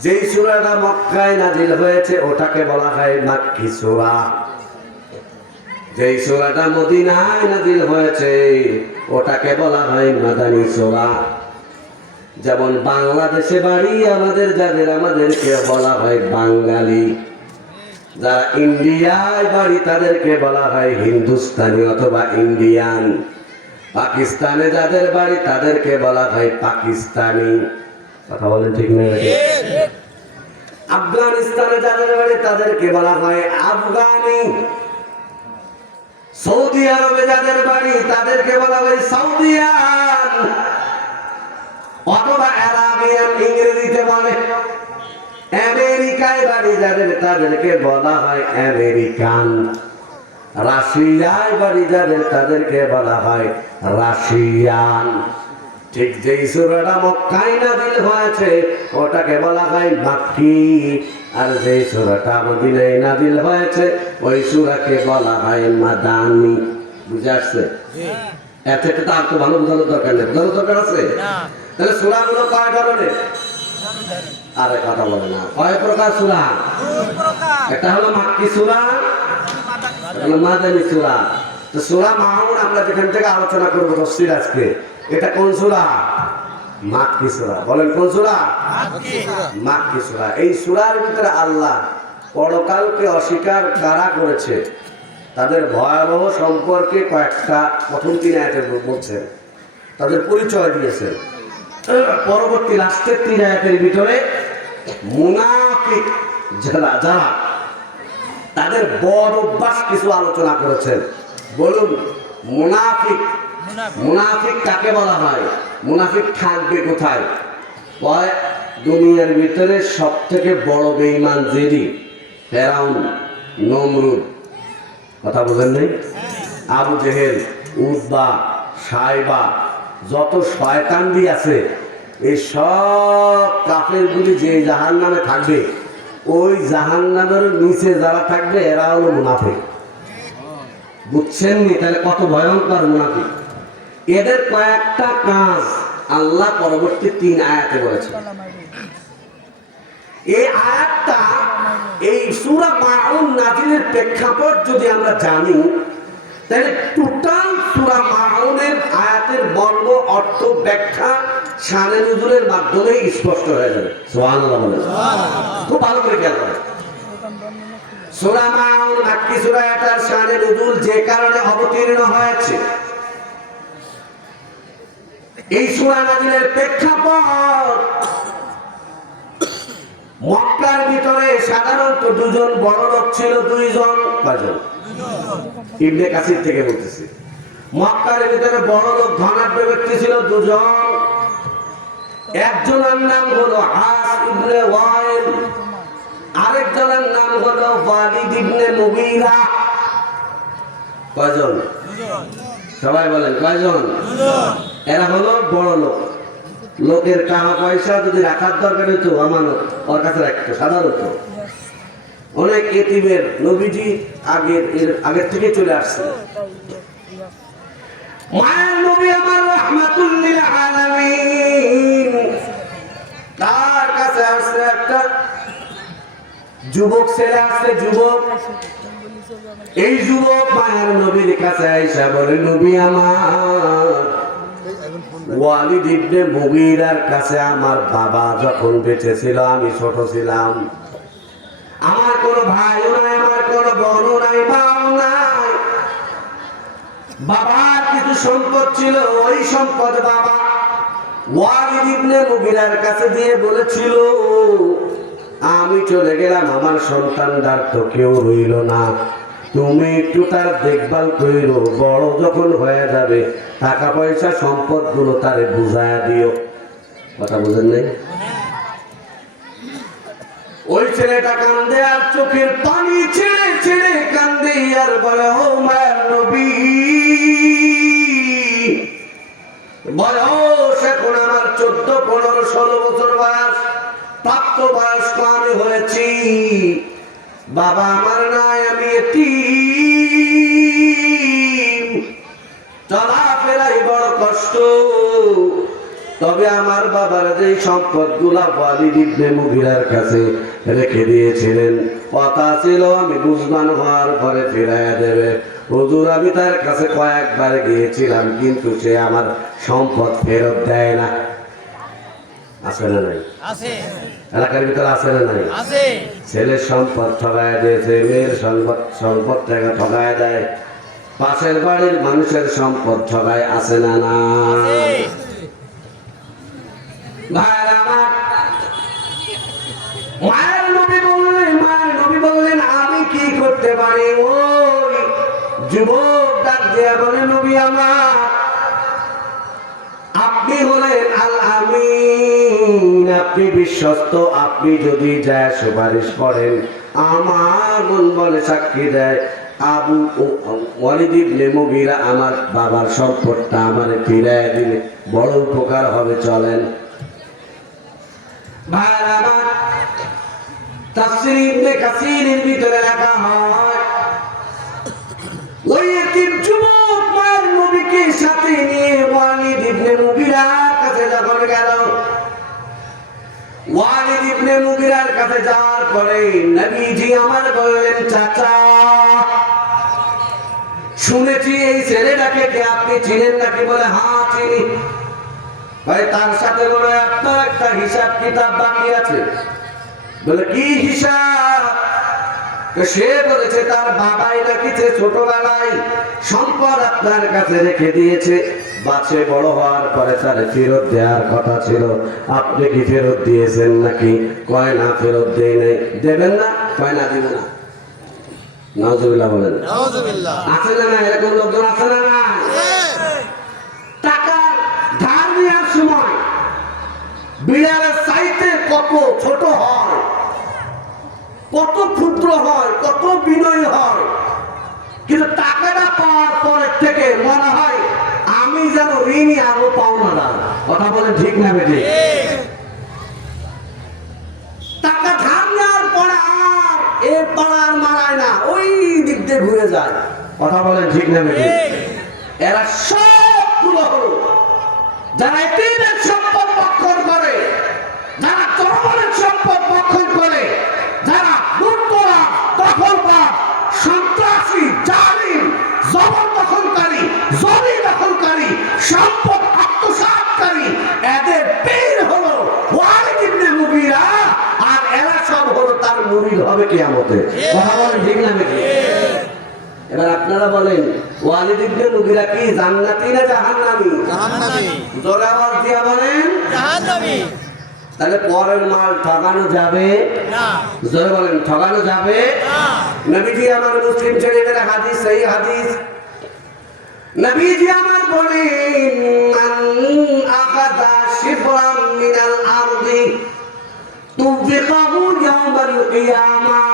যেই সূরাটা মক্কায় নাযিল হয়েছে ওটাকে বলা হয় মাক্কি সূরা। যেই সূরাটা মদিনায় নাযিল হয়েছে ওটাকে বলা হয় মাদানী সূরা। যেমন বাংলাদেশে বাড়ি আমাদের, আমাদেরকে বলা হয় বাঙালি। যারা ইন্ডিয়ায় বাড়ি তাদেরকে বলা হয় হিন্দুস্তানি অথবা ইন্ডিয়ান। পাকিস্তানে যাদের বাড়ি তাদেরকে বলা হয় পাকিস্তানি। কথা বলেন ঠিক না? আফগানিস্তানে যাদের বাড়ি তাদেরকে বলা হয় আফগানি। সৌদি আরবে যাদের বাড়ি তাদেরকে বলা হয় সাউদিয়ান অথবা আরাবিয়ান, ইংরেজিতে বলে। আমেরিকায় বাড়ি যাদের তাদেরকে বলা হয় আমেরিকান। রাশিয়ায় বাড়ি যাদের তাদেরকে বলা হয় রাশিয়ান। ঠিক যেই সূরাটা মক্কায় নাযিল হয়েছে ওটাকে বলা হয় মাক্কি, আর যেই সূরাটা মদিনায় নাযিল হয়েছে ওই সূরাকে বলা হয় মাদানী। বুঝে আসছে? এত তো আর তো ভালো বোঝানোর দরকার নেই। বোঝানোর দরকার আছে? তাহলে সূরাগুলো কয় ধরনের? আরে কথা বলে না। কয় প্রকার সূরা? একটা হলো মাক্কি সূরা, একটা হলো মাদানী সূরা। তো সূরা মাউন আমরা যেখান থেকে আলোচনা করব তাফসীর আজকে, এটা কোন সূরা? মাক্কি সূরা। বলেন কোন সূরা? মাক্কি সূরা। এই সূরার ভিতরে আল্লাহ পরকালকে অস্বীকার কারা করেছে তাদের ভয়াবহ সম্পর্কে কয়েকটা প্রথম 3 আয়াতে বলছেন। তাদের পরিচয় দিয়েছেন। পরবর্তী লাস্টের 3 আয়াতের ভিতরে মুনাফিক যারা তাদের বড় অভ্যাস কিছু আলোচনা করেছেন। বলুন মুনাফিক মুনাফিক কাকে বলা হয়? মুনাফিক থাকবে কোথায়? দুনিয়ার ভিতরে সব থেকে বড় বেঈমান যিনি, ফেরাউন, নমরুদ, কথা বুঝেন নাই? আবু জেহেল, উতবা, সাইবা, যত শয়তানদি আছে, এই সব কাফেরগুলি যে জাহান্নামে থাকবে, ওই জাহান্নামের নিচে যারা থাকবে এরা হলো মুনাফিক। বুঝছেন নি? তাহলে কত ভয়ঙ্কর মুনাফিক। এদের কয়েকটা কাজ আল্লাহ পরবর্তী 3 আয়াতে বলেছেন। এই আয়াতটা এই সূরা মাউন নাজিলের প্রেক্ষাপট যদি আমরা জানি, তাহলে টোটাল সূরা মাউনের আয়াতের বর্গ অর্থ ব্যাখ্যা শানে নুজুলের মাধ্যমে স্পষ্ট হয়ে যাবে। সুবহানাল্লাহ বলেন। খুব ভালো করে খেয়াল করেন। সূরা মাউন মাক্কি সূরা, এটার শানে নুজুল যে কারণে অবতীর্ণ হয়েছে, এই সূরা নাজিলের প্রেক্ষাপট মক্কার ভিতরে সাধারণত 2 জন বড় লোক ছিল। 2 জন, কয়জন? ইবনে কাসির থেকে বলতেছি। মক্কার ভিতরে বড় লোক ধনাঢ্য ব্যক্তি ছিল 2 জন। একজনের নাম হলো আস ইবনে ওয়াইল, আরেকজনের নাম হলো ওয়ালিদ ইবনে মুগীরা। কয়জন? 2 জন। সবাই বলেন কয়জন? 2 জন। এরা হলো বড় লোক। লোকের টাকা পয়সা যদি রাখার দরকার হতো আমানত ওর কাছে রাখতো। সাধারণত অনেক এতিমের নবীজি আগের থেকে চলে আসছে। মায়ের নবী আমার রাহমাতুল লিল আলামিন, তার কাছে আসছে একটা যুবক ছেলে আসছে। যুবক, এই যুবক মায়ের নবীর কাছে আইসা বলে, নবী আমার, ওয়ালিদ ইবনে মুগীরার কাছে আমার বাবা যখন বেঁচে ছিল, আমি ছোট ছিলাম, আমার কোনো ভাইও নাই, আমার কোনো বোনও নাই, মাও নাই। বাবার কিছু সম্পদ ছিল, ওই সম্পদ বাবা ওয়ালিদ ইবনে মুগীরার কাছে দিয়ে বলেছিল, আমি চলে গেলাম, আমার সন্তানদার তো কেউ রইল না, তুমি একটু তার দেখভাল কইরো, বড় যখন হয়ে যাবে টাকা পয়সা সম্পদ গুলো তারে বুঝায়া দিও। কথা বুঝেন নাই? ওই ছেলেটা কান্দে আর চোখের পানি ছেড়ে ছেড়ে কান্দে আর বলে, ও মায়ের নবী, বয়স এখন আমার 14, 15, 16 বছর বয়স, প্রাপ্ত বয়স্ক আমি হয়েছি, বাবা আমার নাই, আমি এতিম, চলাফেরাই বড় কষ্ট। তবে আমার বাবার যে সম্পদ গুলা ওয়ালিদ ইবনে মুগীরার কাছে রেখে দিয়েছিলেন, কথা ছিল আমি বুঝবান হওয়ার পরে ফিরাইয়া দেবে। হুজুর, আমি তার কাছে কয়েকবার গিয়েছিলাম, কিন্তু সে আমার সম্পদ ফেরত দেয় না। আছে না নাই? আছে। এলাকার ভিতরে আছে না নাই? আছে। ছেলের সম্পদ ঠগায় দিয়েছে, মেয়ের সম্পদ টাকা ঠগায় দেয়, পাশের বাড়ির মানুষের সম্পদ ঠগায়, আছে না না? মায়ের নবী বললেন আমি কি করতে পারি? ওই যুবক ডাক দিয়া বলে, নবী আমার, আপনি হলেন আল আমিন, আপনি বিশ্বস্ত, আপনি যদি যায় সুপারিশ করেন, আমার মন বলে সাক্ষী দেয়, ওয়ালিদ ইবনে মুগীরা আমার বাবার সম্পদটা আমারে ফিরাইয়া দিলে বড় উপকার হবে, চলেন। ভাইরা আমার, তাফসীর ইবনে কাসীরের ভিতরে লেখা হয়, ওই এতিম যুবক মায়ের নবীকে সাথে নিয়ে ওয়ালিদ ইবনে মুগীরার কাছে যখন গেল, ওয়ালিদ ইবনে মুগীরার কাছে যাওয়ার পরে নবীজি আমার বললেন, চাচা, শুনেছি এই ছেলেটাকে কে আপনি চিনেন নাকি? বলে, হ্যাঁ চিনি। ভাই, তার সাথে বলে আপনার একটা হিসাব কিতাব বাকি আছে। বলে, কি হিসাব? সে বলেছে তার বাবাই নাকি ছোটবেলায় সম্পদ আপনার কাছে রেখে দিয়েছে, বাচ্চা বড় হওয়ার পরে তার ফেরত দেওয়ার কথা ছিল, আপনি কি ফেরত দিয়েছেন নাকি? কয় না, ফেরত দেই নাই। দেবেন না? কয় না, দিব না। নাউজুবিল্লাহ বলেন। নাউজুবিল্লাহ। আছে না না এরকম লোকজন আছে না না? টাকা ধার নেওয়ার সময় বিড়ালের চাইতে কত ছোট হয়, কত ক্ষুদ্র হয়, কত বিনয়ী হয়, কিন্তু টাকাটা পাওয়ার পরের থেকে মনে হয় আমি যেন ঋণী আরো পাওনাদার। কথা বলে ঠিক না বেঠিক? টাকা ধার নেওয়ার পরে আর এ পাড়ার মারায় না, ওই দিক দিয়ে ঘুরে যায়। কথা বলে ঠিক না বেঠিক? এরা সবগুলো হলো যারা এতিমের সম্পদ ভক্ষণ করে, যারা জনগণের সম্পদ ভক্ষণ করে, যারা লুটতরা, দখলবাজ, সন্ত্রাসী, জালিম, জবরদখলকারী, জমি দখলকারী, সম্পদ আত্মসাৎকারী, এদের পীর হলো ওয়ালিদ ইবনে মুগীরা, আর এরা সব হলো তার মুরিদ হবে কিয়ামতে। কথা বলেন ঠিক না বেঠিক? এবার আপনারা বলেন, ওয়ালিদ ইবনে মুগীরা কি জান্নাতি না জাহান্নামী? জাহান্নামী। জোরে আওয়াজ দিয়ে বলেন। জাহান্নামী। তাহলে পরের মাল ঠকানো যাবে না। জোরে বলেন, ঠকানো যাবে না। নবীজি আমার মুসলিম শরীফের হাদিস, সেই হাদিস নবীজি আমার বলেন, মান আখাযা শিবরাম মিনাল আরদি তুফিকাহু ইয়াওমাল কিয়ামাহ।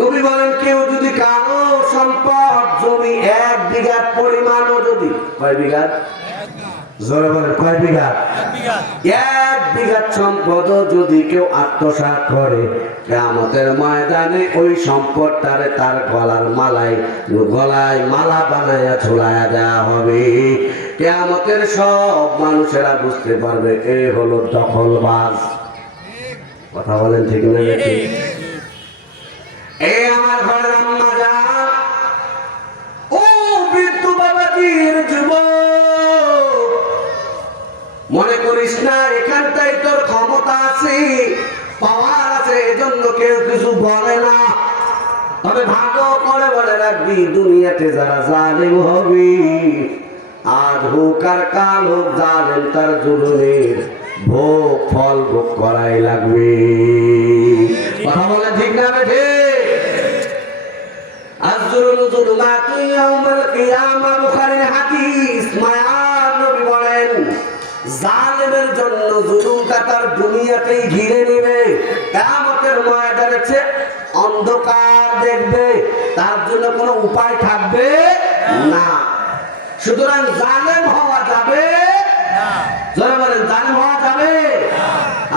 নবী বলেন, কেউ যদি কারো সম্পদ জমি 1 বিঘা পরিমাণও যদি, কয় বিঘা? জোরে বলেন, কয় বিঘা? 1 বিঘা সম্পদ যদি কেউ আত্মসাৎ করে, কিয়ামতের ময়দানে ওই সম্পদটারে তার গলায় মালা বানায়া ঝুলায়া দেওয়া হবে। কিয়ামতের সব মানুষেরা বুঝতে পারবে এ হলো দখলবাজ। কথা বলেন ঠিক না ঠিক? এই আমার ঘরের আম্মা যান, ও বৃদ্ধ বাবাজির যুবক, মনে করিস না এখানটাই তোর ক্ষমতা আছে, পাওয়ার আছে, এজন্য কেউ কিছু বলে না। তবে ভাগ্য করে বলে রাখবি, দুনিয়াতে যারা জালিম হবি, আজ হোক আর কাল হোক, জালেম তার জুলুমের ভোগ ফল ভোগ করাই লাগবে। কথা বলে ঠিক না বেঠে? আযজুলুমু যুলুমাতুন ইয়াওমাল কিয়ামা, বুখারীর হাদিস। মায়ার নবী বলেন, জালেমের জন্য জুলুমটা তার দুনিয়াতেই ঘিরে নেবে, কিয়ামতের ময়দানে সে অন্ধকার দেখবে, তার জন্য কোনো উপায় থাকবে না। সুতরাং জালেম হওয়া যাবে না। জোরে বলেন, জালেম হওয়া যাবে না।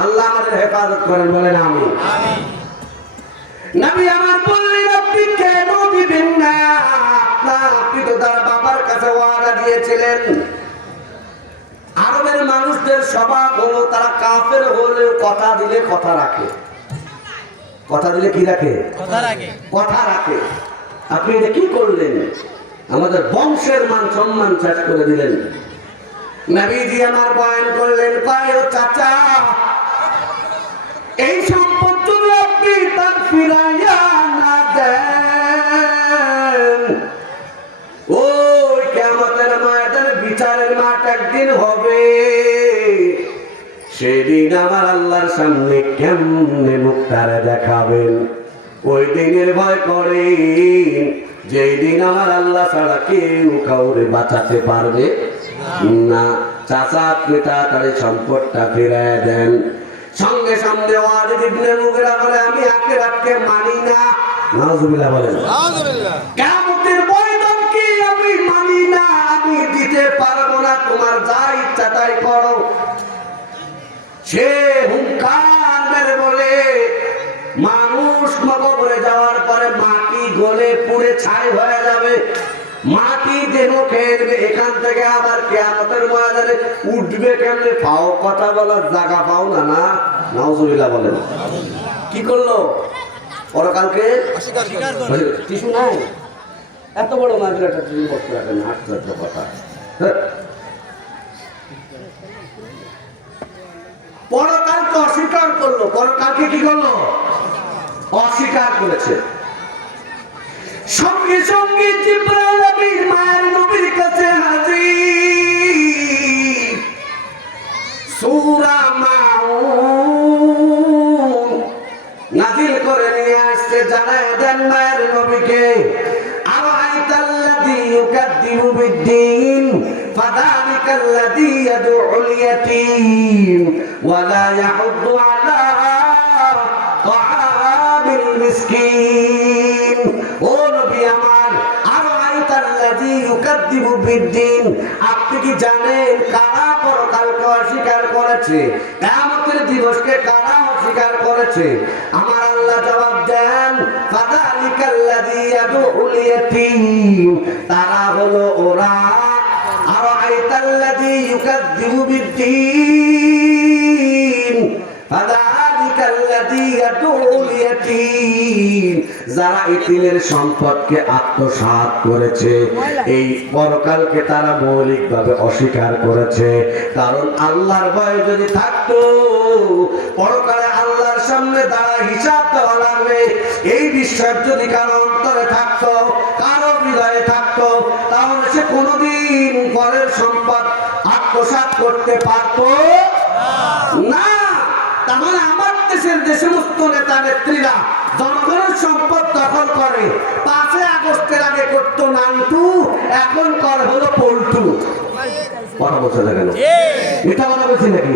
আল্লাহ আমাদের হেফাজত করেন, বলেন আমিন। নবী আমার বললেন, আপনি কেন দিবেন না? আপনি তো তার বাবার কাছে ওয়াদা দিয়েছিলেন। আরবের মানুষদের স্বভাব হলো তারা কাফের হলেও কথা দিলে কথা রাখে। কথা দিলে কি রাখে? কথা রাখে। আপনি এটা কি করলেন? আমাদের বংশের মান সম্মান শেষ করে দিলেন। নবীজি আমার বয়ান করলেন, কয় ও চাচা, এই সম্পদ যদি আপনি তার ফিরাইয়া না দেন, ওই কিয়ামতের ময়দানে বিচারের মাঠ একদিন হবে, সেদিন আমার আল্লাহর সামনে কেমনে মুখটারে দেখাবেন? ওই দিনের ভয় করেন, যেই দিন আমার আল্লাহ ছাড়া কেউ কাউরে বাঁচাতে পারবে না। চাচা, আপনি তাড়াতাড়ি সম্পদটা ফিরাইয়া দেন। সঙ্গে সঙ্গে ওয়ালিদ ইবনে মুগীরা বলে, আমি আখিরাতকে মানি না। নাউজুবিল্লাহ বলেন। নাউজুবিল্লাহ। কিয়ামতের ময়দান কি আমি মানি না, আমি দিতে পারবো না, তোমার যা ইচ্ছা তাই করো। সে হুঙ্কার মেরে বলে, মানুষ কবরে যাওয়ার পরে মাটি গলে পুড়ে ছাই হয়ে যাবে, মাটি দেহ খেয়ে নেবে, এখান থেকে আবার কিয়ামতের ময়দানে উঠবে কেমনে? পাও কথা বলার জায়গা পাও না। না, নাউজুবিল্লাহ বলেন। কি করলো? পরকালকে টিস্যু নাই, এত বড় মাঝে একটা টিস্যু বক্স রাখেন, আশ্চর্য কথা। পরকালকে অস্বীকার করলো। পরকালকে কি করলো? অস্বীকার করেছে। সঙ্গে সঙ্গে জিবরাইল আমিন মায়ের নবীর কাছে হাজির। يدعو اليتيم ولا يحض على طعام المسكين ও নবী আমার আরাইতাল্লাযী ইউকাযযিবু বিদ্দীন আপনি কি জানেন কারা পরকালকে অস্বীকার করেছে কিয়ামতের দিবসকে কারা অস্বীকার করেছে আমার আল্লাহ জবাব দেন ফাযালিকাল্লাযী ইয়াদউল ইয়াতীম তারা হলো ওরা আরাইতাল্লাযী ইউকাযযিবু বিদ্দীন ফাযালিকাল্লাযী ইয়াদউল ইয়াতীম যারা এতিমের সম্পদকে আত্মসাৎ করেছে এই পরকালকে তারা মৌলিকভাবে অস্বীকার করেছে কারণ আল্লাহর ভয় যদি থাকতো পরকালে আল্লাহর সামনে দাঁড়ায় হিসাব দেওয়া লাগবে এই বিশ্বাস যদি কারো অন্তরে থাকতো কারো হৃদয়ে থাকতো তাহলে সে কোনোদিন পরের সম্পদ আত্মসাৎ করতে পারতো না তাহলে আমার দেশের যে সমস্ত নেতা নেত্রীরা জনগণের সম্পদ দখল করে 5 আগস্টের আগে করতো নানটু এখন করে হলো পল্টু কথা বলছে না কেন এটা কথা বলছি নাকি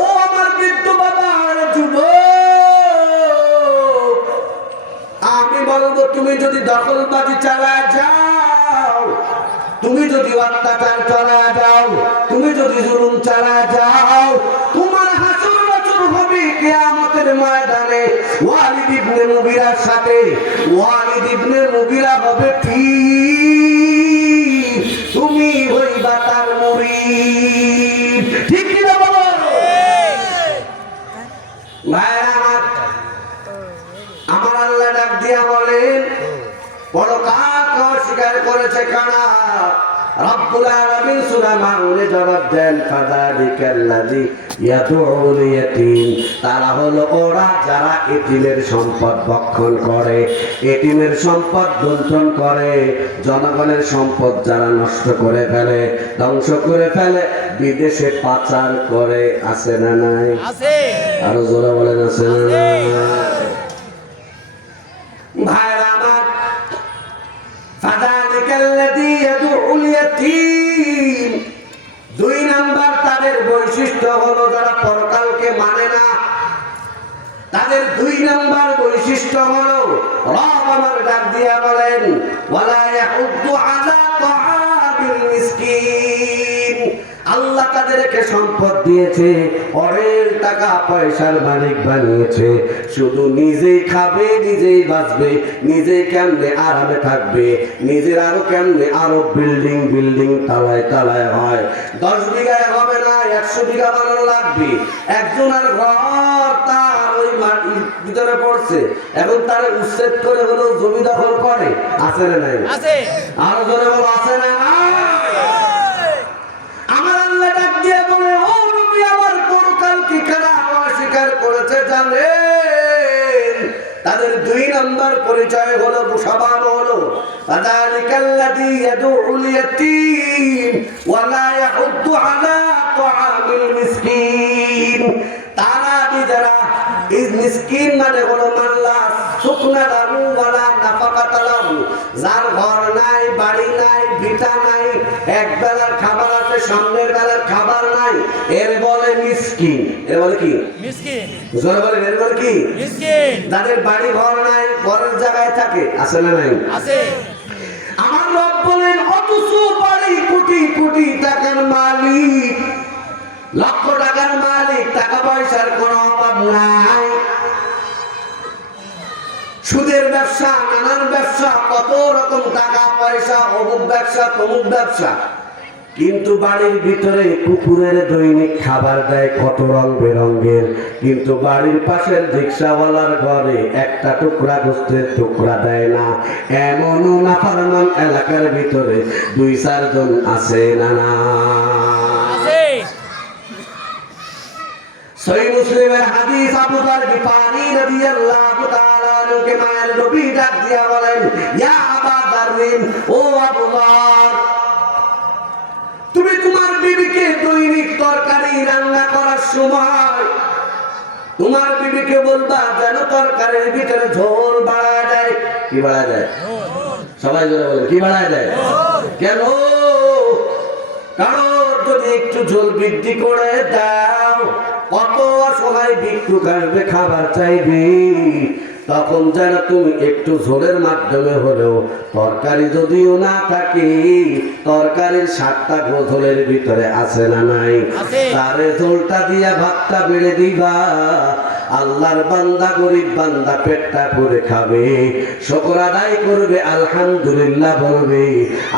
ও আমার বৃদ্ধ বাবা আর যুবক আমি বলবো তুমি যদি দখলবাজি চালায় যাও তুমি যদি অত্যাচার চালায় যাও তুমি যদি জুলুম চালায় যাও তোমার হাসর নাচর হবে কিয়ামতের ময়দানে ওয়ালিদ ইবনে মুগীরার সাথে ওয়ালিদ ইবনে মুগীরা হবে পীর তুমি হইবা তার মুরিদ ঠিক কি না বলো ভাইরা আমার আল্লাহ ডাক দিয়া বলেন পরকালকে অস্বীকার করেছে কারা রব্বুল আলামিন সূরা মাউনে জবাব দেন ফাযালিকাল্লাযী ইয়াদউল ইয়াতীম তারা হলো ওরা যারা এতিমের সম্পদ ভক্ষণ করে এতিমের সম্পদ লুণ্ঠন করে জনগণের সম্পদ যারা নষ্ট করে ফেলে ধ্বংস করে ফেলে বিদেশে পাচার করে আছে না নাই আছে আরো জোরে বলেন আছে না নাই ভাইরা আমার ফাযালিকাল্লাযী ইয়াদউল ইয়াতীম 2 নাম্বার তাদের বৈশিষ্ট্য হলো যারা পরকালকে মানে না তাদের 2 নাম্বার বৈশিষ্ট্য হলো রব আমার ডাক দিয়া বলেন ওয়ালা ইয়াহুদ্দু আলা তাআমিল মিসকিন আল্লাহ তাদেরকে সম্পদ দিয়েছে অরের টাকা পয়সার মালিক বানিয়েছে শুধু নিজেই খাবে নিজেই বাঁচবে নিজেই কেমনে আরামে থাকবে নিজের আরো কেমনে আরো বিল্ডিং বিল্ডিং তালায় তালায় হয় 10 বিঘায় হবে না 100 বিঘা বানানো লাগবে একজনের ঘর তার ওই মাটির ভিতরে পড়ছে এবং তার উচ্ছেদ করে হলো জমি দখল করে আছে না নাই আছে আরো জোরে বলো আছে না নাই আমার আল্লাহ ডাক দিয়ে বলে ও নবী আমার পরকালকে কারা অস্বীকার করেছে জানেন তাদের 2 নাম্বার পরিচয় হলো স্বভাব হলো ফাযালিকাল্লাযী ইয়াদউল ইয়াতীম ওয়া লা ইয়াহুদ্দু আলা তাআমিল মিসকিন তারা যারা মিসকিন মানে হলো মাল্লা সুকনা লাহু ওয়ালা নাফাকাতা লাহু যার ঘর নাই বাড়ি নাই ভিটা নাই এক বেলার খাবার আছে সামনের বেলার খাবার নাই এর বলে মিসকিন এর বলে কি মিসকিন জোরে বলে এর বলে কি মিসকিন যাদের বাড়ি ঘর নাই ঘরের জায়গায় থাকে আছে না নাই আছে আমার রব বলেন অথচ বাড়ি কোটি কোটি টাকার মালিক লক্ষ টাকার মালিক টাকা পয়সার কোনো অভাব নাই সুদের ব্যবসা নানান ব্যবসা কত রকম টাকা পয়সা অমুক ব্যবসা তমুক ব্যবসা কিন্তু বাড়ির ভিতরে কুকুরের দৈনিক খাবার দেয় কত রং বেরঙের কিন্তু বাড়ির পাশের রিকশাওয়ালার ঘরে একটা টুকরা গোস্তের টুকরা দেয় না এমনও নাফরমান এলাকার ভিতরে 2-4 জন আছে না না আছে সহিহ মুসলিমের হাদিস আবু যর গিফারি রাদিয়াল্লাহু তাআলা আনহুকে মায়ের নবী ডাক দিয়া বলেন ইয়া আবা যার ও আবু যর তুমি তোমার বিবিকে দৈনিক তরকারি রান্না করার সময় তোমার বিবিকে বলবা যেন তরকারির ভিতরে ঝোল বাড়ায় দেয় কি বাড়ায় দেয় সবাই জোরে বলেন কি বাড়ায় দেয় কেন কারণ যদি যদি একটু ঝোল বৃদ্ধি করে দাও, কত অসহায় ভিক্ষুক আসবে খাবার চাইবে, তখন যেন তুমি একটু ঝোলের মাধ্যমে হলেও, তরকারি যদিও না থাকে, তরকারির স্বাদটা ঝোলের ভিতরে আছে না নাই, তারে ঝোলটা দিয়া ভাতটা বেড়ে দিবা। আল্লাহর বান্দা, গরিব বান্দা পেটটা করে খাবে, শুকর আদায় করবে, আলহামদুলিল্লাহ বলবে,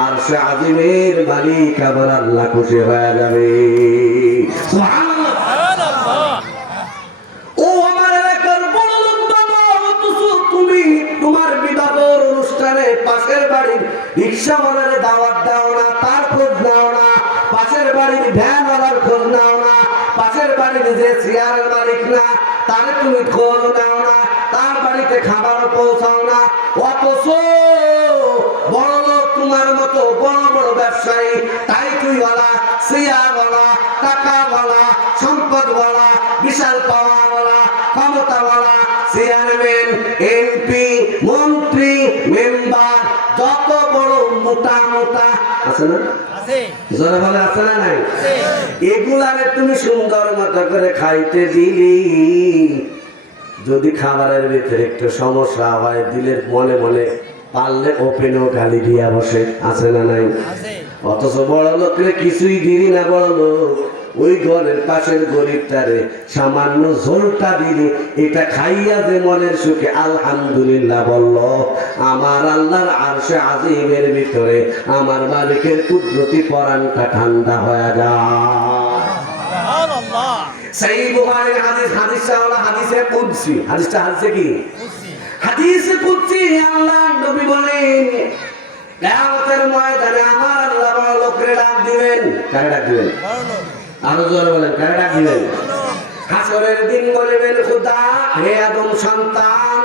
আর সে আজিমের মালিক আবার আল্লাহ খুশি হয়ে যাবে। ও আমার এলাকার বড় লোক বাবা, অথচ তুমি তোমার বিবাহের অনুষ্ঠানে পাশের বাড়ির রিক্সাওয়ালার দাওয়াত দাও না, তার খোঁজ নাও না, পাশের বাড়ির ভ্যানওয়ালার খোঁজ নাও না, পাশের বাড়ির যে চেয়ারের মালিক না তারে তুমি খোঁজ নাও না, তার বাড়িতে খাবার পৌঁছাও না, অথচ বড় লোক তোমার মতো বড় বড় ব্যবসায়ী, টাইটুইওয়ালা, চেয়ারওয়ালা, টাকাওয়ালা, সম্পদওয়ালা, বিশাল পাওয়াওয়ালা, ক্ষমতাওয়ালা, চেয়ারম্যান, এমপি, মন্ত্রী, মেম্বার, যত বড় মোটা মোটা আছে না, জোরে বলে আছে না নাই, এগুলারে তুমি সুন্দর মতো করে খাইতে দিলি, যদি খাবারের ভিতরে একটু সমস্যা হয়, দিলের মনে মনে পারলে ওপেনও গালি দিয়া বসে, আছে না নাই। অথচ বড় লোকরে কিছুই দিলি না, বড় লোক ওই ঘরের পাশের গরিবটারে সামান্য ঝোলটা দিলি, এটা খাইয়া যে মনের সুখে আলহামদুলিল্লাহ বলল, আমার আল্লাহর আরশে আজিমের ভিতরে আমার মালিকের কুদরতি পরাণটা ঠান্ডা হয়ে যায়। সেই বুখারীর হাদিস, হাদিসটা হলো হাদিসে কুদসি। হাদিসটা হাদিসে কি? হাদিসে কুদসি। আল্লাহ নবী বলেন, কিয়ামতের ময়দানে আমার আল্লাহ বড় লোকরে ডাক দিবেন। কারে ডাক দিবেন? আরো জোরে বলেন, কারে ডাক দিবেন? হাসরের দিন বলবেন, খোদা, হে আদম সন্তান,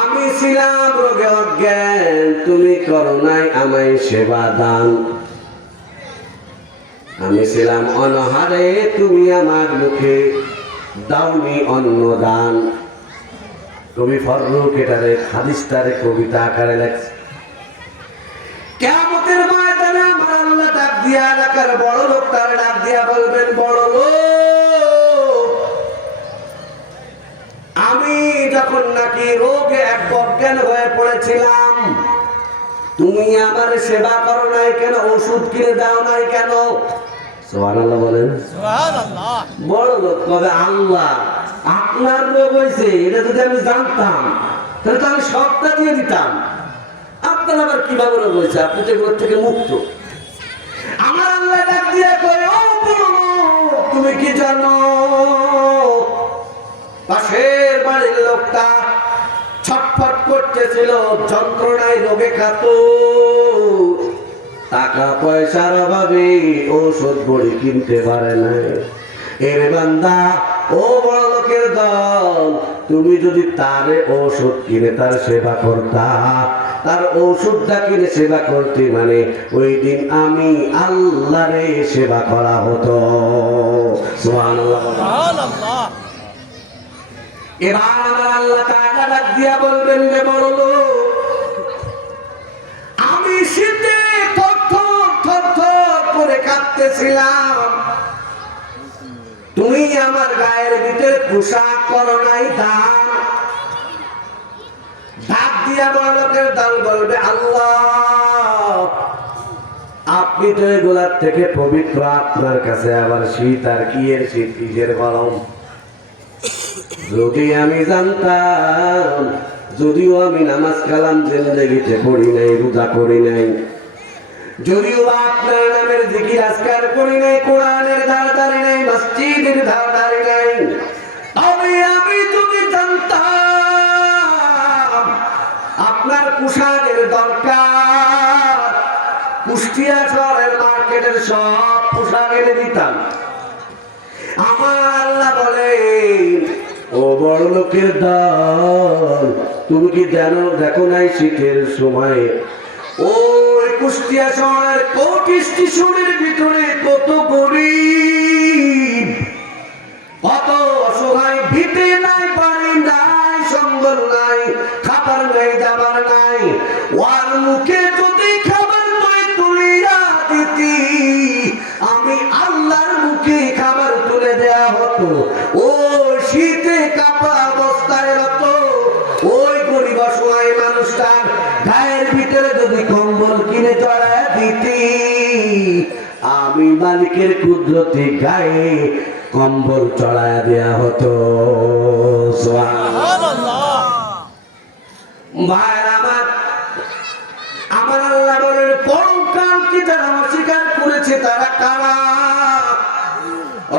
আমি ছিলাম রোগে অজ্ঞান, তুমি করো নাই আমায় সেবা দান, আমি ছিলাম অনাহারে, তুমি আমার মুখে দাওনি অন্ন দান। কবি ফররুখ এটারে হাদিসটারে কবিতা আকারে লেখছে। কিয়ামতের ময়দানে আমার আল্লাহ ডাক দিয়া এলাকার বড় লোক তারে ডাক দিয়া বলবেন, বড় লোক, আমি যখন নাকি রোগে এক অজ্ঞান হয়ে পড়েছিলাম, তুমি আমার সেবা করো নাই কেন, ওষুধ কিনে দাও নাই কেন? সুবহানাল্লাহ বলেন। সুবহানাল্লাহ। বড় লোক কবে, আল্লাহ আপনার রোগ হয়েছে এটা যদি আমি জানতাম তাহলে তো আমি সবটা দিয়ে দিতাম, আপনার আবার কিভাবে রোগ হয়েছে, আপনি তো এগুলোর থেকে মুক্ত। আমার আল্লাহ ডাক দিয়ে কয়, ও বড় লোক, তুমি কি জানো পাশের বাড়ির লোকটা ছটফট করতেছিল, যন্ত্রণায় রোগে খাত, টাকা পয়সার অভাবে ঔষধ বড়ি কিনতে পারে নাই। এর বান্দা, ও বড় লোকের দল, তুমি যদি তারে ঔষধ কিনে তার সেবা করতা, তার ঔষধটা কিনে সেবা করতে, মানে ওই দিন আমি আল্লাহরে সেবা করা হতো। সুবহানাল্লাহ। এবার আমার আল্লাহ তাআলা ডাক দিয়া বলবেন, রে বড় লোক, আমি শীতে থরথর করে কাঁপতেছিলাম, তুমি আমার গায়ের ভিতরে পোশাক করো নাই দান। ডাক দিয়া বড় লোকের দল বলবে, আল্লাহ আপনি তো এগুলার থেকে পবিত্র, আপনার কাছে আবার শীত আর কি এর শীত, কিসের গরম। যদি আমি জানতাম, যদিও আমি নামাজ কালাম জিন্দেগিতে পড়ি নাই, রোজা করি নাই, যদিও আপনার নামের জিকির আজকার করি নাই, কোরআনের ধার ধারি নাই, মসজিদের ধার ধারি নাই, আমি যদি জানতাম আপনার পোশাকের দরকার, কুষ্টিয়া শহরের মার্কেটের সব পোশাক এনে দিতাম। আমার আল্লাহ বলে, ও বড় লোকের দল, তুমি কি জানো, দেখো নাই শীতের সময় ওই কুষ্টিয়া শহরের কোটি স্টেশনের ভিতরে কত গরিব, কত অসহায়, ভিটে নাই, বাড়ি নাই, সম্বল নাই, খাবার নাই, যাবার নাই, ওর মুখে যদি খাবার তুই তুলিয়া দিতি, আমি মালিকের কুদরতি গায়ে কম্বল চড়ায় দেয়া হতো। সুবহানাল্লাহ। ভাইরা আমার আল্লাহ বলেন পরকালকে যারা অস্বীকার করেছে তারা কারা?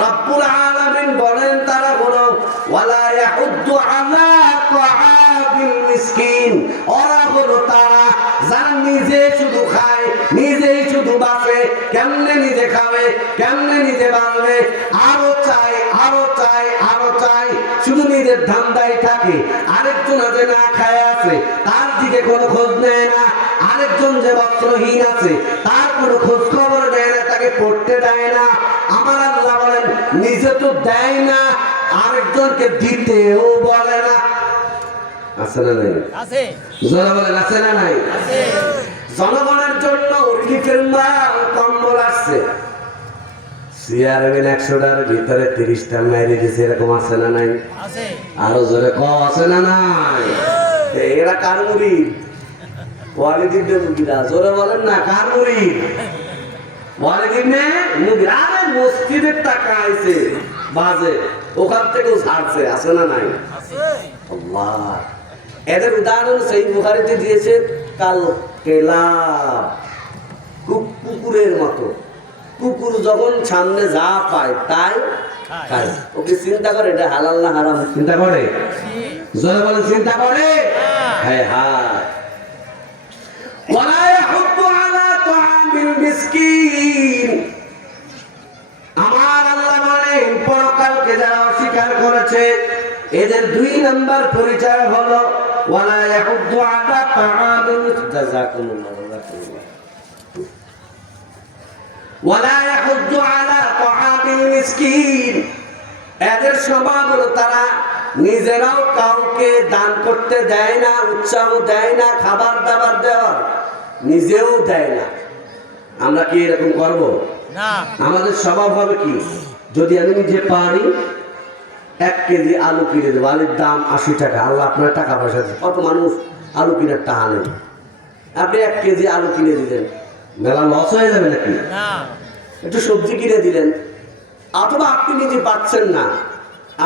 রব্বুল আলামিন বলেন তারা হলো ওয়ালা ইয়াহুদ্দু আলা তাআমিল মিসকিন। ওরা হলো তারা যারা নিজে শুধু খায়, নিজেই শুধু বাঁচে। কেমনে নিজে খাবে, কেমনে নিজে বাঁচবে, আরো চাই, আরো চাই, আরো চাই, শুধু নিজের ধান্দায় থাকে। আরেকজন যে না খায় আছে তার দিকে কোনো খোঁজ নেয় না। আরেকজন যে বস্ত্রহীন আছে তার কোনো খোঁজ খবর নেয় না, তাকে পড়তে দেয় না। আমার আল্লাহ বলেন নিজে তো দেয় না, আরেকজনকে দিতেও বলে না। আছে না নাই? আছে। যারা বলেন আছে না নাই? আছে। জনগণের জন্য রিলিফের মাল কম্বল আসছে। চেয়ারম্যান 100টার ভিতরে 30টা মেরে দিয়েছে, এরকম আছে না নাই? আছে। আরো জোরে ক আছে না নাই? এরা কার মুরিদ? ওয়ালিদিনের মুরিদা। জোরে বলেন না, কার মুরিদ? ওয়ালিদিনের মুরিদ। আরে মসজিদের টাকা আইছে বাজে, ওখান থেকেও ছাড়ছে, আছে না নাই? আছে। আল্লাহ, এদের উদাহরণ সেই বুখারীতে দিয়েছে কাল কেলা, কুকুরের মতো। কুকুর যখন সামনে যা পায় তাই খায়। ওকে চিন্তা করে এটা হালাল না হারাম, চিন্তা করে? জোরে বলে চিন্তা করে? হ্যাঁ হ্যাঁ। ওয়ালা ইয়াহুদ্দু আলা তাআমিল মিসকিন। আমার আল্লাহ বলেন পরকালকে যারা অস্বীকার করেছে এদের 2 নাম্বার পরিচয় হলো ওয়ালা ইয়াহুদ্দু আলা তাআমিল জাযাকুমুল্লাহ ওয়ালা ইয়াহুদ্দু আলা তাআমিল মিসকিন। এদের স্বভাব হলো তারা নিজেরাও কাউকে দান করতে দেয় না, উৎসাহ দেয় না, খাবার দাবার দেওয়ার নিজেও দেয় না। আমরা কি এরকম করব না? আমাদের স্বভাব হবে কি, যদি আমি নিজে পারি 1 কেজি আলু কিনে দেবো, আলুর দাম 80 টাকা, আল্লাহ আপনার টাকা পয়সা দিচ্ছে, কত মানুষ আলু কিনার টাকা নেই, আপনি 1 কেজি আলু কিনে দিলেন, মেলা লস হয়ে যাবে নাকি? না। একটু সবজি কিনে দিলেন, অথবা আপনি নিজে পাচ্ছেন না,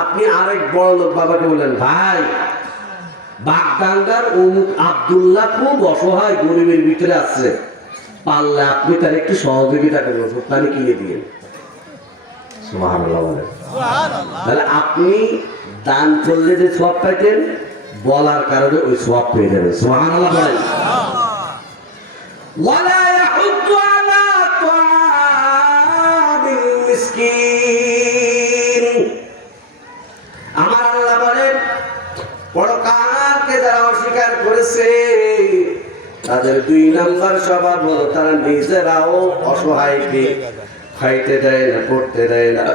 আপনি আরেক বড় লোক বাবাকে বললেন ভাই বাগডাঙ্গার অমুক আব্দুল্লাহ খুব অসহায় গরিবের ভিতরে আছে, পারলে আপনি তার একটু সহযোগিতা করবেন, ওষুধ পানি কিনে দিয়ে। সুবহানাল্লাহ বলেন। সুবহানাল্লাহ। তাহলে আপনি দান করলে যে সওয়াব পাইতেন, বলার কারণে ওই সওয়াব পেয়ে যাবেন। সুবহানাল্লাহ বলেন। ওয়ালা ইয়াহুদ্দু আলা তাআমিল মিসকিন। আমার আল্লাহ বলেন পরকালকে যারা অস্বীকার করেছে তাদের 2 নাম্বার স্বভাব হলো তারা নিজেরাও অসহায়কে খাইতে দেয় না, পড়তে দেয় না,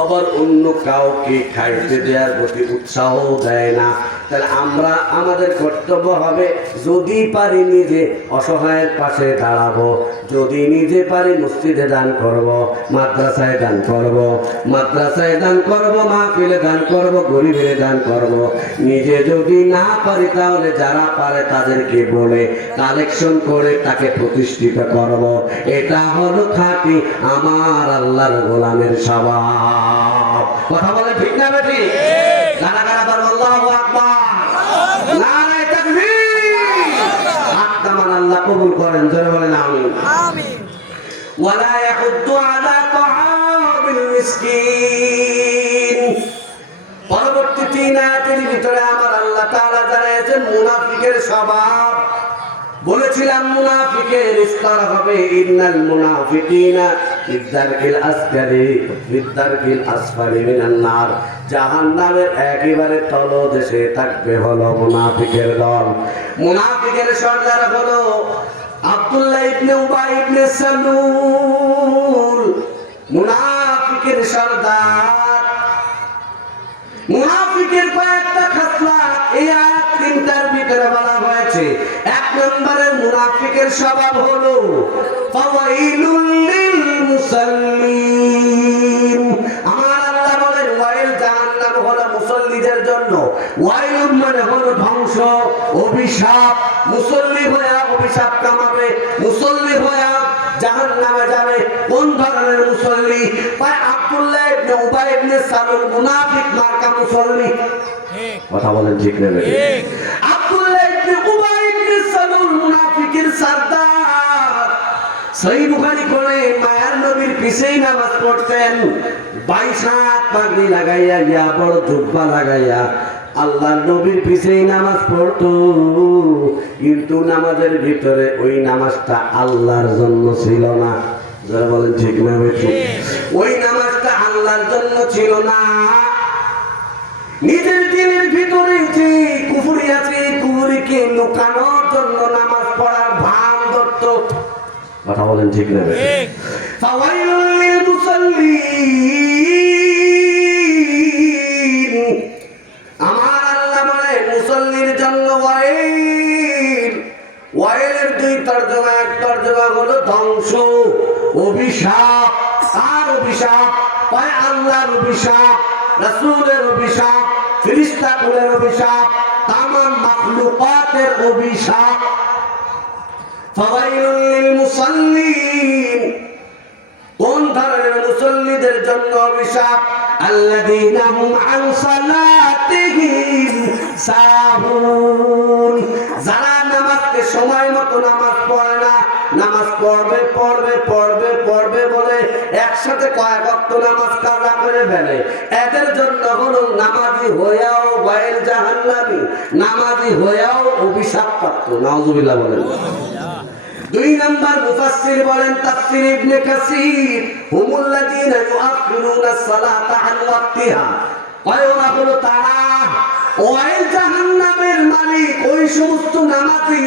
আবার অন্য কাউকে খাইতে দেওয়ার প্রতি উৎসাহ দেয় না। তাহলে আমরা আমাদের কর্তব্য হবে যদি পারি নিজে অসহায়ের পাশে দাঁড়াবো, যদি নিজে পারি মসজিদে দান করব, মাদ্রাসায় দান করব, মাদ্রাসায় দান করব, মাহফিলে দান করব, গরিবের দান করব। নিজে যদি না পারি তাহলে যারা পারে তাদেরকে বলে কালেকশন করে তাকে প্রতিষ্ঠিত করব। এটা হলো খাঁটি আমার আল্লাহর গোলামের স্বভাব। কথা বলে ঠিক না বেঠিক? কারা কারা বলেন আল্লাহু আকবার, নারে তাকবীর। আত্মান আল্লাহ কবুল করেন, জোরে বলেন আমিন। আমিন। ওয়ালা ইয়াহুদ্দু আলা তাআমিল মিসকিন। পরবর্তী 3 আয়াতের ভিতরে আমার আল্লাহ তাআলা জানাইছেন মুনাফিকের স্বভাব। বলেছিলাম মুনাফিকের স্তর হবে ইন্নাল মুনাফিকিনা ফিদ্দারকিল আসফালি মিনান নার। জাহান্নামের একেবারে তলদেশে থাকবে হলো মুনাফিকের দল। মুনাফিকের সর্দার হলো আব্দুল্লাহ ইবনে উবাই ইবনে সালুল, মুনাফিকের সর্দার। মুনাফিকের কয়েকটা খাসলাত এই আয়াত 3টার ভিতরে বলা হয়েছে। 1 নম্বরের মুনাফিকের স্বভাব হলো ফাওয়াইলুল লিল মুসাল্লিন। আমার আল্লাহ বলেন ওয়াইল জাহান্নাম হলো মুসল্লিদের জন্য। ওয়াইল মানে হলো ধ্বংস, অভিশাপ। মুসল্লি হয়ে অভিশাপ কামাবে, মুসল্লি হয়ে জাহান্নামে যাবে, ধরনের মুসল্লি? ভাই আব্দুল্লাহ ইবনে উবাই ইবনে সালুল মুনাফিক মার্কা মুসল্লি। কথা বলেন ঠিক না? ঠিক। আব্দুল্লাহ ইবনে উবাই ইবনে সালুল মুনাফিকের সরদার। সহিহ বুখারী করে মায়ার নবীর পিছেই নামাজ পড়তেন, 22 হাত পাগড়ি লাগাইয়া গিয়া বড় জুব্বা লাগাইয়া আল্লাহর নবীর পিছেই নামাজ পড়তো, কিন্তু নামাজের ভিতরে ওই নামাজটা আল্লাহর জন্য ছিল না। যারা বলেন ঠিক না বেঠিক? ওই নামাজটা আল্লাহর জন্য ছিল না, নিজের দিনের ভিতরে যে কুফরি আছে কুফরিকে লুকানোর জন্য নামাজ পড়ার ভান ধরত। কথা বলেন ঠিক না? ঠিক। ফাওয়াইলুল লিল মুসাল্লিন, আমার আল্লাহ বলে মুসল্লির জন্য ওয়াইল। ওয়াইলের দুই তরজমা, এক তরজমা হলো ধ্বংস, অভিশাপ। আর অভিশাপ হয় আল্লাহর অভিশাপ, রাসূলের অভিশাপ, ফেরেশতাকুলের অভিশাপ, তামাম মাখলুকাতের অভিশাপ। ফাওয়াইলুল লিল মুসাল্লিন, কোন ধরনের মুসল্লিদের জন্য অভিশাপ? আল্লাযীনা হুম আন সালাতিহিম সাহুন, যারা নামাজকে সময় মতো নামাজ পড়ে না, নামাজ পড়বে পড়বে পড়বে পড়বে বলে একসাথে কয়েক ওয়াক্ত নামাজ কাজা করে ফেলে, এদের জন্য হলো নামাজি হয়েও ওয়াইল জাহান্নামী, নামাজি হয়েও অভিশাপ প্রাপ্ত। নাউযুবিল্লাহ বলেন। দুই নাম্বার মুফাসসির বলেন তাফসীর ইবনে কাসীর, হুমুল্লাযীনা ইউআখিরুনা সালাতা আন ওয়াক্তিহা, ওরা হলো তারা, ওই জাহান্নামের মালিক ওই সমস্ত নামাজি,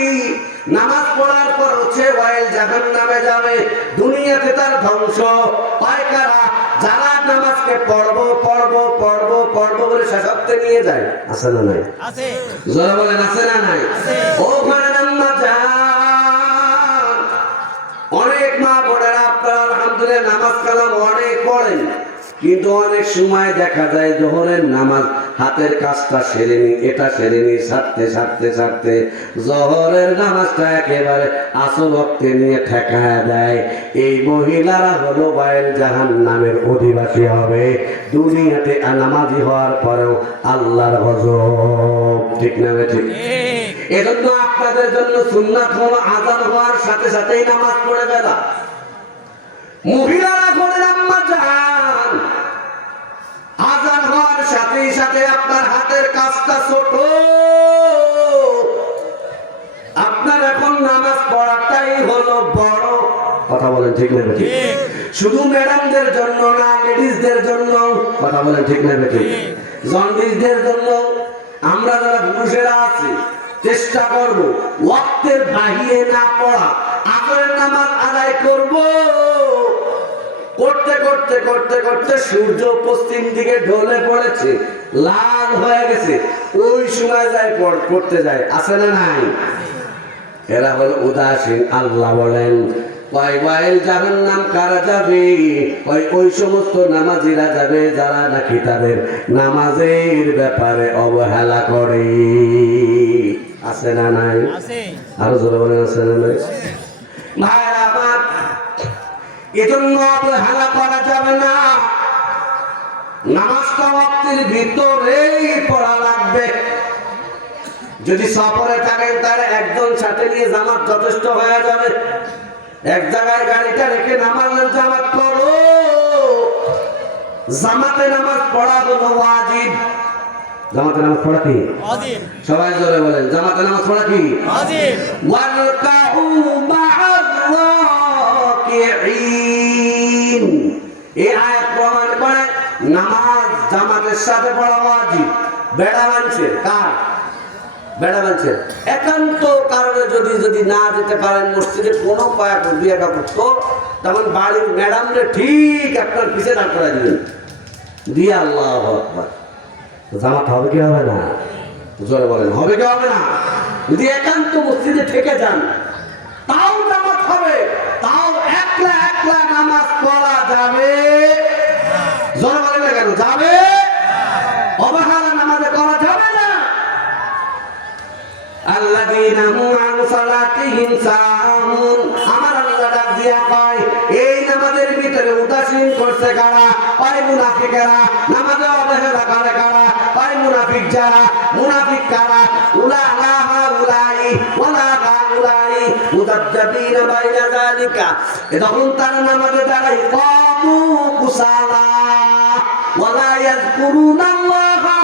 নামাজ পড়ার পর হচ্ছে ওয়াইল জাহান্নামে যাবে, দুনিয়াতে তার ধ্বংস। পায় কারা? যারা নামাজকে পড়বো পড়বো পড়বো পড়বো বলে শেষার্থে নিয়ে যায়। আছে না নাই? আছে। যারা বলেন আছে না নাই? আছে। ওখানে নামাজ অনেক মা বোনেরা আপনারা আলহামদুলিল্লাহ নামাজ কালাম অনেক পড়েন, কিন্তু অনেক সময় দেখা যায় জোহরের নামাজ হাতের কাজটা সেরে নি, এটা সেরে নি, সারতে সারতে সারতে জোহরের নামাজটা একেবারে আসর ওয়াক্তে নিয়ে ঠেকায় দেয়। এই মহিলারা হলো ওয়াইল জাহান্নামের অধিবাসী হবে, দুনিয়াতে নামাজি হওয়ার পরেও আল্লাহর গজব। ঠিক না ঠিক? এজন্য আপনাদের জন্য সুন্নাত হলো আযান হওয়ার সাথে সাথেই নামাজ পড়ে ফেলা। মহিলারা বলেন আম্মা জান, আযান হওয়ার সাথে সাথে আপনার হাতের কাজটা ছোট, আপনার এখন নামাজ পড়াটাই হলো বড়। কথা বলেন ঠিক না ঠিক? শুধু ম্যাডামদের জন্য না, লেডিসদের জন্য। কথা বলেন ঠিক না ঠিক? জন্ডিসদের জন্য। আমরা যারা পুরুষেরা আছি চেষ্টা করব ওয়াক্তের বাহিরে না পড়া, আসরের নামাজ আদায় করব। করতে করতে করতে করতে সূর্য পশ্চিম দিকে ঢলে পড়েছে, লাল হয়ে গেছে, ওই সময় যায় পড়তে যায়। আছে না নাই? এরা হলো উদাসীন। আল্লাহ বলেন ওয়াইল জাহান্নাম কারা যাবে? ওই সমস্ত নামাজিরা যাবে যারা নাকি তাদের নামাজের ব্যাপারে অবহেলা করে। আছে না নাই? আরো জোরে বলেন আছে না নাই? ভাইরা আমার, এজন্য অবহেলা করা যাবে না। নামাজটা ওয়াক্তের ভিতরেই পড়া লাগবে। যদি সফরে থাকেন তাহলে একজন সাথে নিয়ে জামাত যথেষ্ট হয়ে যাবে। এক জায়গায় গাড়িটা রেখে নামাজের জামাত পড়ো। জামাতে নামাজ পড়া হলো ওয়াজিব। জামাতে নামাজ পড়া কি ওয়াজিব? সবাই জোরে বলেন, জামাতে নামাজ পড়া কি ওয়াজিব? ওয়ারকাউ মা'আর রাকিঈন, এই আয়াত প্রমাণ করে নামাজ জামাতের সাথে পড়া ওয়াজিব। বেড়া মানছে কার? বেড়া মানছে একান্ত কারণে যদি না যেতে পারেন মসজিদে কোনো কয়েক দুই একা করতো, তখন বাড়ির ম্যাডামরে ঠিক আপনার পিছিয়ে দাঁড় করাই দিবেন দিয়ে আল্লাহু আকবার। জামাত হবে কি হবে না? জোরে বলেন, হবে কি হবে না? যদি একান্ত মসজিদে থেকে যান তাও জামাত হবে, তাও একলা একলা নামাজ পড়া যাবে। জোরে বলেন না কেন যাবে? অবহেলা নামাজে করা যাবে না। আল্লাযীনা হুম আন সালাতিহিম সাহুন, আমার আল্লাহ ডাক দিয়া কয় এই নামাজের ভিতরে উদাসীন তাসলিম করছে কারা? ওই মুনাফিকেরা। নামাজে অবহেলা করে কারা? ওই মুনাফিক যারা। মুনাফিক কারা? উলাহা উলাই ওয়ালা উলাই মুদাজ্জাবিনা বাইনা যালিকা। তখন তারা নামাজে দাঁড়ায় কামু কুসালা ওয়ালা ইয়াযকুরুনাল্লাহা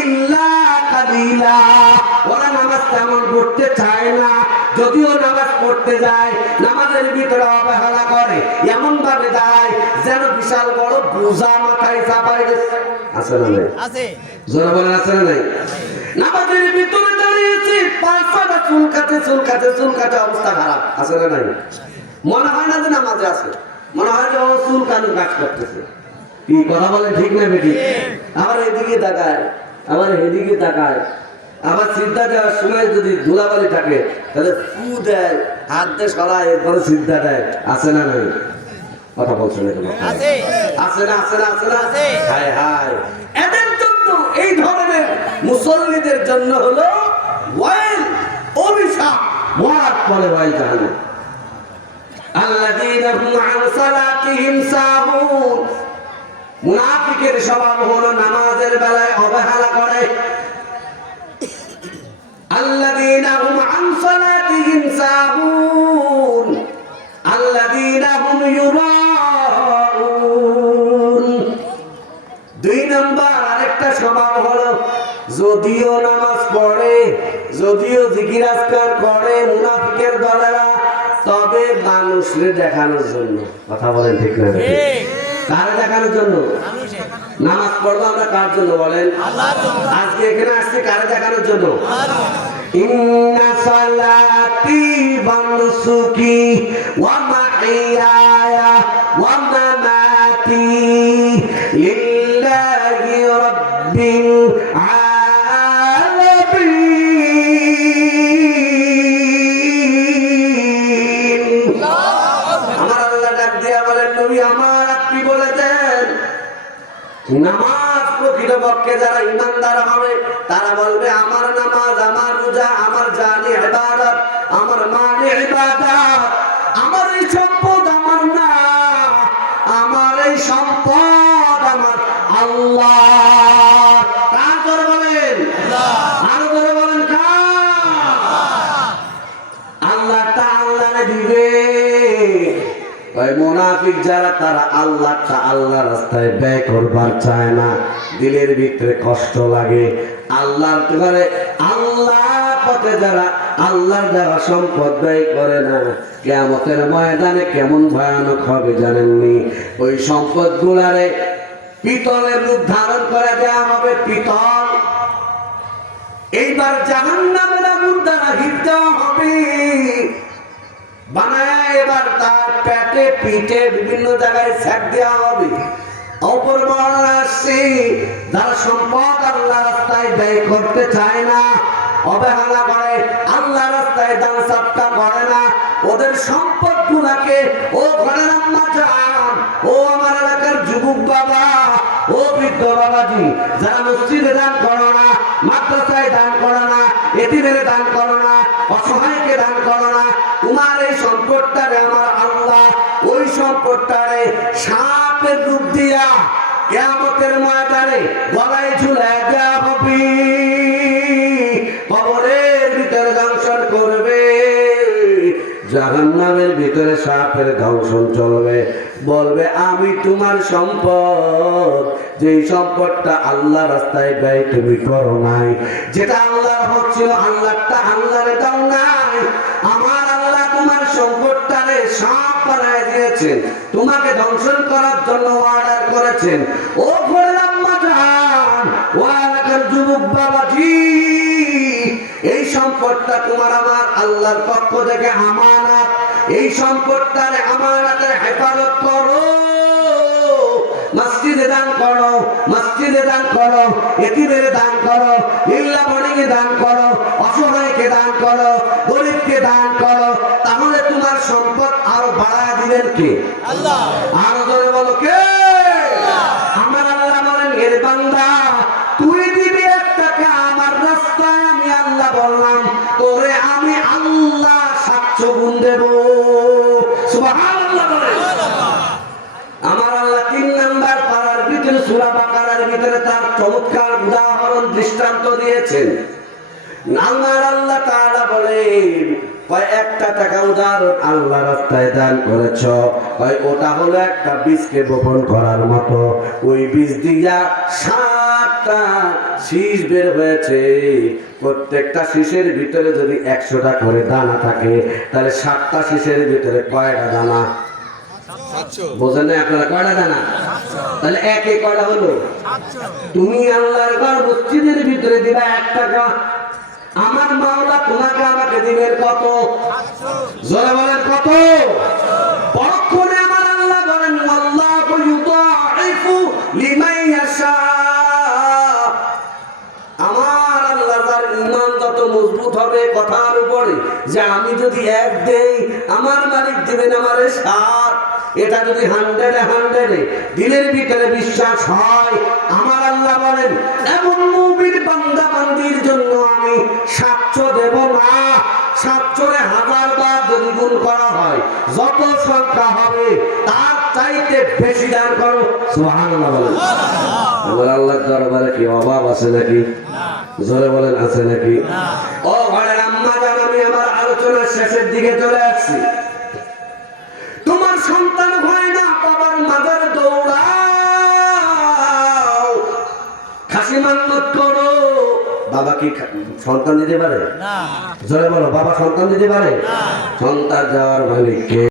ইল্লা কালিলা। ওরা নামাজ তেমন পড়তে চায় না, যদিও নামাজ পড়তে যায় নামাজের ভিতরে অবহেলা করে, এমন ভাবে দাঁড়ায় যেন বিশাল বড় বোঝা মাথায় চাপাই দিচ্ছে। আছে না নাই? আছে। জোরে বলেন আছে না নাই? নামাজের ভিতরে দাঁড়িয়েছে, পাঁচটা চুল কাটে অবস্থা খারাপ। আছে না নাই? মনে হয় না যে নামাজে আছে, মনে হয় যে ও চুল কানুর কাজ করতেছে। কি কথা বলে ঠিক না বেটি? আবার এদিকে তাকায়, আবার এদিকে তাকায়, আবার সিদ্ধা দেওয়ার সময় যদি ধুলাবালি থাকে তাহলে ফু দেয়, হাত দিয়ে সরায়, এরপরে সিদ্ধা দেয়। আছে না নাই? কথা বলছে না কেন? আছে। আছে না? আছে না? আছে না? আছে। হায় হায়, এদের জন্য, এই ধরনের মুসল্লিদের জন্য হলো ওয়াইল, অভিশাপ, মরার পরে ওয়াইল জাহান্নাম। আল্লাযীনা হুম আন সালাতিহিম সাহুন। মুনাফিকের স্বভাব হলো নামাজের বেলায় অবহেলা করে। الذين هم عن صلاتهم ساهون الذين هم يراءون। দুই নাম্বার আরেকটা স্বভাব হলো যদিও নামাজ পড়ে, যদিও জিকির আজকার করে মুনাফিকের দলেরা, তবে মানুষকে দেখানোর জন্য। কথা বলেন ঠিক না? কারে দেখানোর জন্য? নামাজ পড়বো আমরা কার জন্য বলেন? আল্লাহর জন্য। আজকে এখানে আসছে কারে দেখানোর জন্য? আল্লাহর জন্য। ইন্না সালাতি ওয়া নুসুকি ওয়া মাহিয়ায়া ওয়া মামাতি লিল্লাহি রাব্বিল আলামিন। আমার আল্লাহ ডাক দিয়া বলেন, নবী আমার আপনি বলেছেন নামাজ প্রকৃতপক্ষে যারা ইমানদার হবে তারা বলবে আমার নামাজ, আমার রোজা, আমার জানি ইবাদত, আমার মানি ইবাদত, আমার এই সম্পদ আমার না, আমার এই সম্পদ আমার আল্লাহ। কার করে বলেন? আরো করে বলেন কার? আল্লাহটা আল্লাহ দিবে। ওই মুনাফিক যারা, তারা আল্লাহটা আল্লাহ রাস্তায় ব্যয় করবার চায় না, দিলের ভিতরে কষ্ট লাগে। আল্লাহর ঘরে আল্লাহ পথে যারা আল্লাহর দেওয়া সম্পদ ব্যয় করে না, কিয়ামতের ময়দানে কেমন ভয়ানক হবে জানেননি? ওই সম্পদ গুলারে পিতলের রূপ ধারণ করে দেওয়া হবে, পিতল। এইবার জাহান্নামের আগুন দ্বারা হিট দেওয়া হবে, বানায় এবার তার পেটে পিঠে বিভিন্ন জায়গায় স্যাক দেওয়া হবে। অপর বর্ণনা আসছে যারা সম্পদ আল্লাহ রাস্তায় ব্যয় করতে চায় না, অবহেলা করে, আল্লাহ রাস্তায় দান সৎকার করে না, ওদের সম্পদ গুলাকে, ও ঘরের আম্মা জান, ও আমার এলাকার যুবক বাবা, ও বৃদ্ধ বাবাজি, যারা মসজিদে দান করো না, মাদ্রাসায় দান করো না, এতিমের দান করো না, অসহায়কে দান করো না, তোমার এই সম্পদটারে আমার আল্লাহ ওই সম্পদটারে সাপের রূপ দিয়া কিয়ামতের ময়দানে গলায় ঝুলায় দেওয়া হবে, কবরের ভিতরে দংশন করবে, জাহান্নামের ভিতরে সাপের দংশন চলবে। বলবে আমি তোমার সম্পদ, যেই সম্পদটা আল্লাহ রাস্তায় ব্যয় তুমি করো নাই, যেটা আল্লাহর হচ্ছিল আল্লাহটা আল্লাহরে দাও নাই, আমার আল্লাহ তোমার সম্পদটারে সাপ বানায় দিয়েছেন, তোমাকে ধ্বংসন করার জন্য অর্ডার করেছেন। ও বললাম মাজান, ও এলাকার যুবক বাবাজি, এই সম্পদটা তোমার আমার আল্লাহর পক্ষ থেকে আমানত, এই সম্পদটারে আমানতের হেফাজত করো, মসজিদে দান করো, মসজিদে দান করো, এতিমের দান করো, ইল্লা বড়িকে দান করো, অসহায়কে দান করো, গরিবকে দান করো, তাহলে তোমার সম্পদ আরো বাড়ায় দিবেন কে? আল্লাহ। আরো জোরে বলো কে? আমার আল্লাহ বলেন, এর বান্দা তুই দিবি 1 টাকা আমার রাস্তায়, আমি আল্লাহ বললাম তোরে আমি আল্লাহ 700 গুণ দেব। সুবহানাল্লাহ বলেন। আমার আল্লাহ সূরা বাকারার ভিতরে তার চমৎকার উদাহরণ দৃষ্টান্ত দিয়েছেন। আমার আল্লাহ তাআলা বলেন, একটা টাকা উদাহরণ আল্লাহ রাস্তায় দান করেছ, ওটা হলো একটা বীজকে বপন করার মতো। ওই বীজ দিয়া 7টা শীষ বের হয়েছে। প্রত্যেকটা শীষের ভিতরে যদি 100টা করে দানা থাকে, তাহলে 7টা শীষের ভিতরে কয়টা দানা? বোঝেন না আপনারা? কয়টা দানা? তাহলে একে কয়টা হলো? তুমি আল্লাহর ঘর মসজিদের ভিতরে দিবা 1 টাকা, আমার মাওলা তোমাকে আমাকে দিবেন কত? জোরে বলেন কত? পরক্ষণে আমার আল্লাহ বলেন, আল্লাহু ইউদাইফু লিমান ইয়াশা। আমার আল্লাহ যার ঈমান যত মজবুত হবে কথার উপরে, যে আমি যদি 1 দেই আমার মালিক দিবেন আমারে 7, এটা যদি 100-এ দিলের ভিতরে বিশ্বাস হয়, আমার আল্লাহ বলেন এমন মুমিন বান্দা বান্দির জন্য আমি 700 দেব না। 700-1000 বার যদি গুণ করা হয়, যত সংখ্যা হবে তার চাইতে বেশি দান করো। সুবহানাল্লাহ বলেন। আমার আল্লাহর দরবারে কি অভাব আছে নাকি? জোরে বলেন আছে নাকি? ও ঘরের আম্মা জান, আমি আমার আলোচনার শেষের দিকে চলে আসছি। তোমার সন্তান হয় না, বাবার মাজারে দৌড়াও, খাসি মান্নত করো। বাবা কি সন্তান দিতে পারে? জোরে বলো, বাবা সন্তান দিতে পারে? সন্তান যাওয়ার মালিক কে?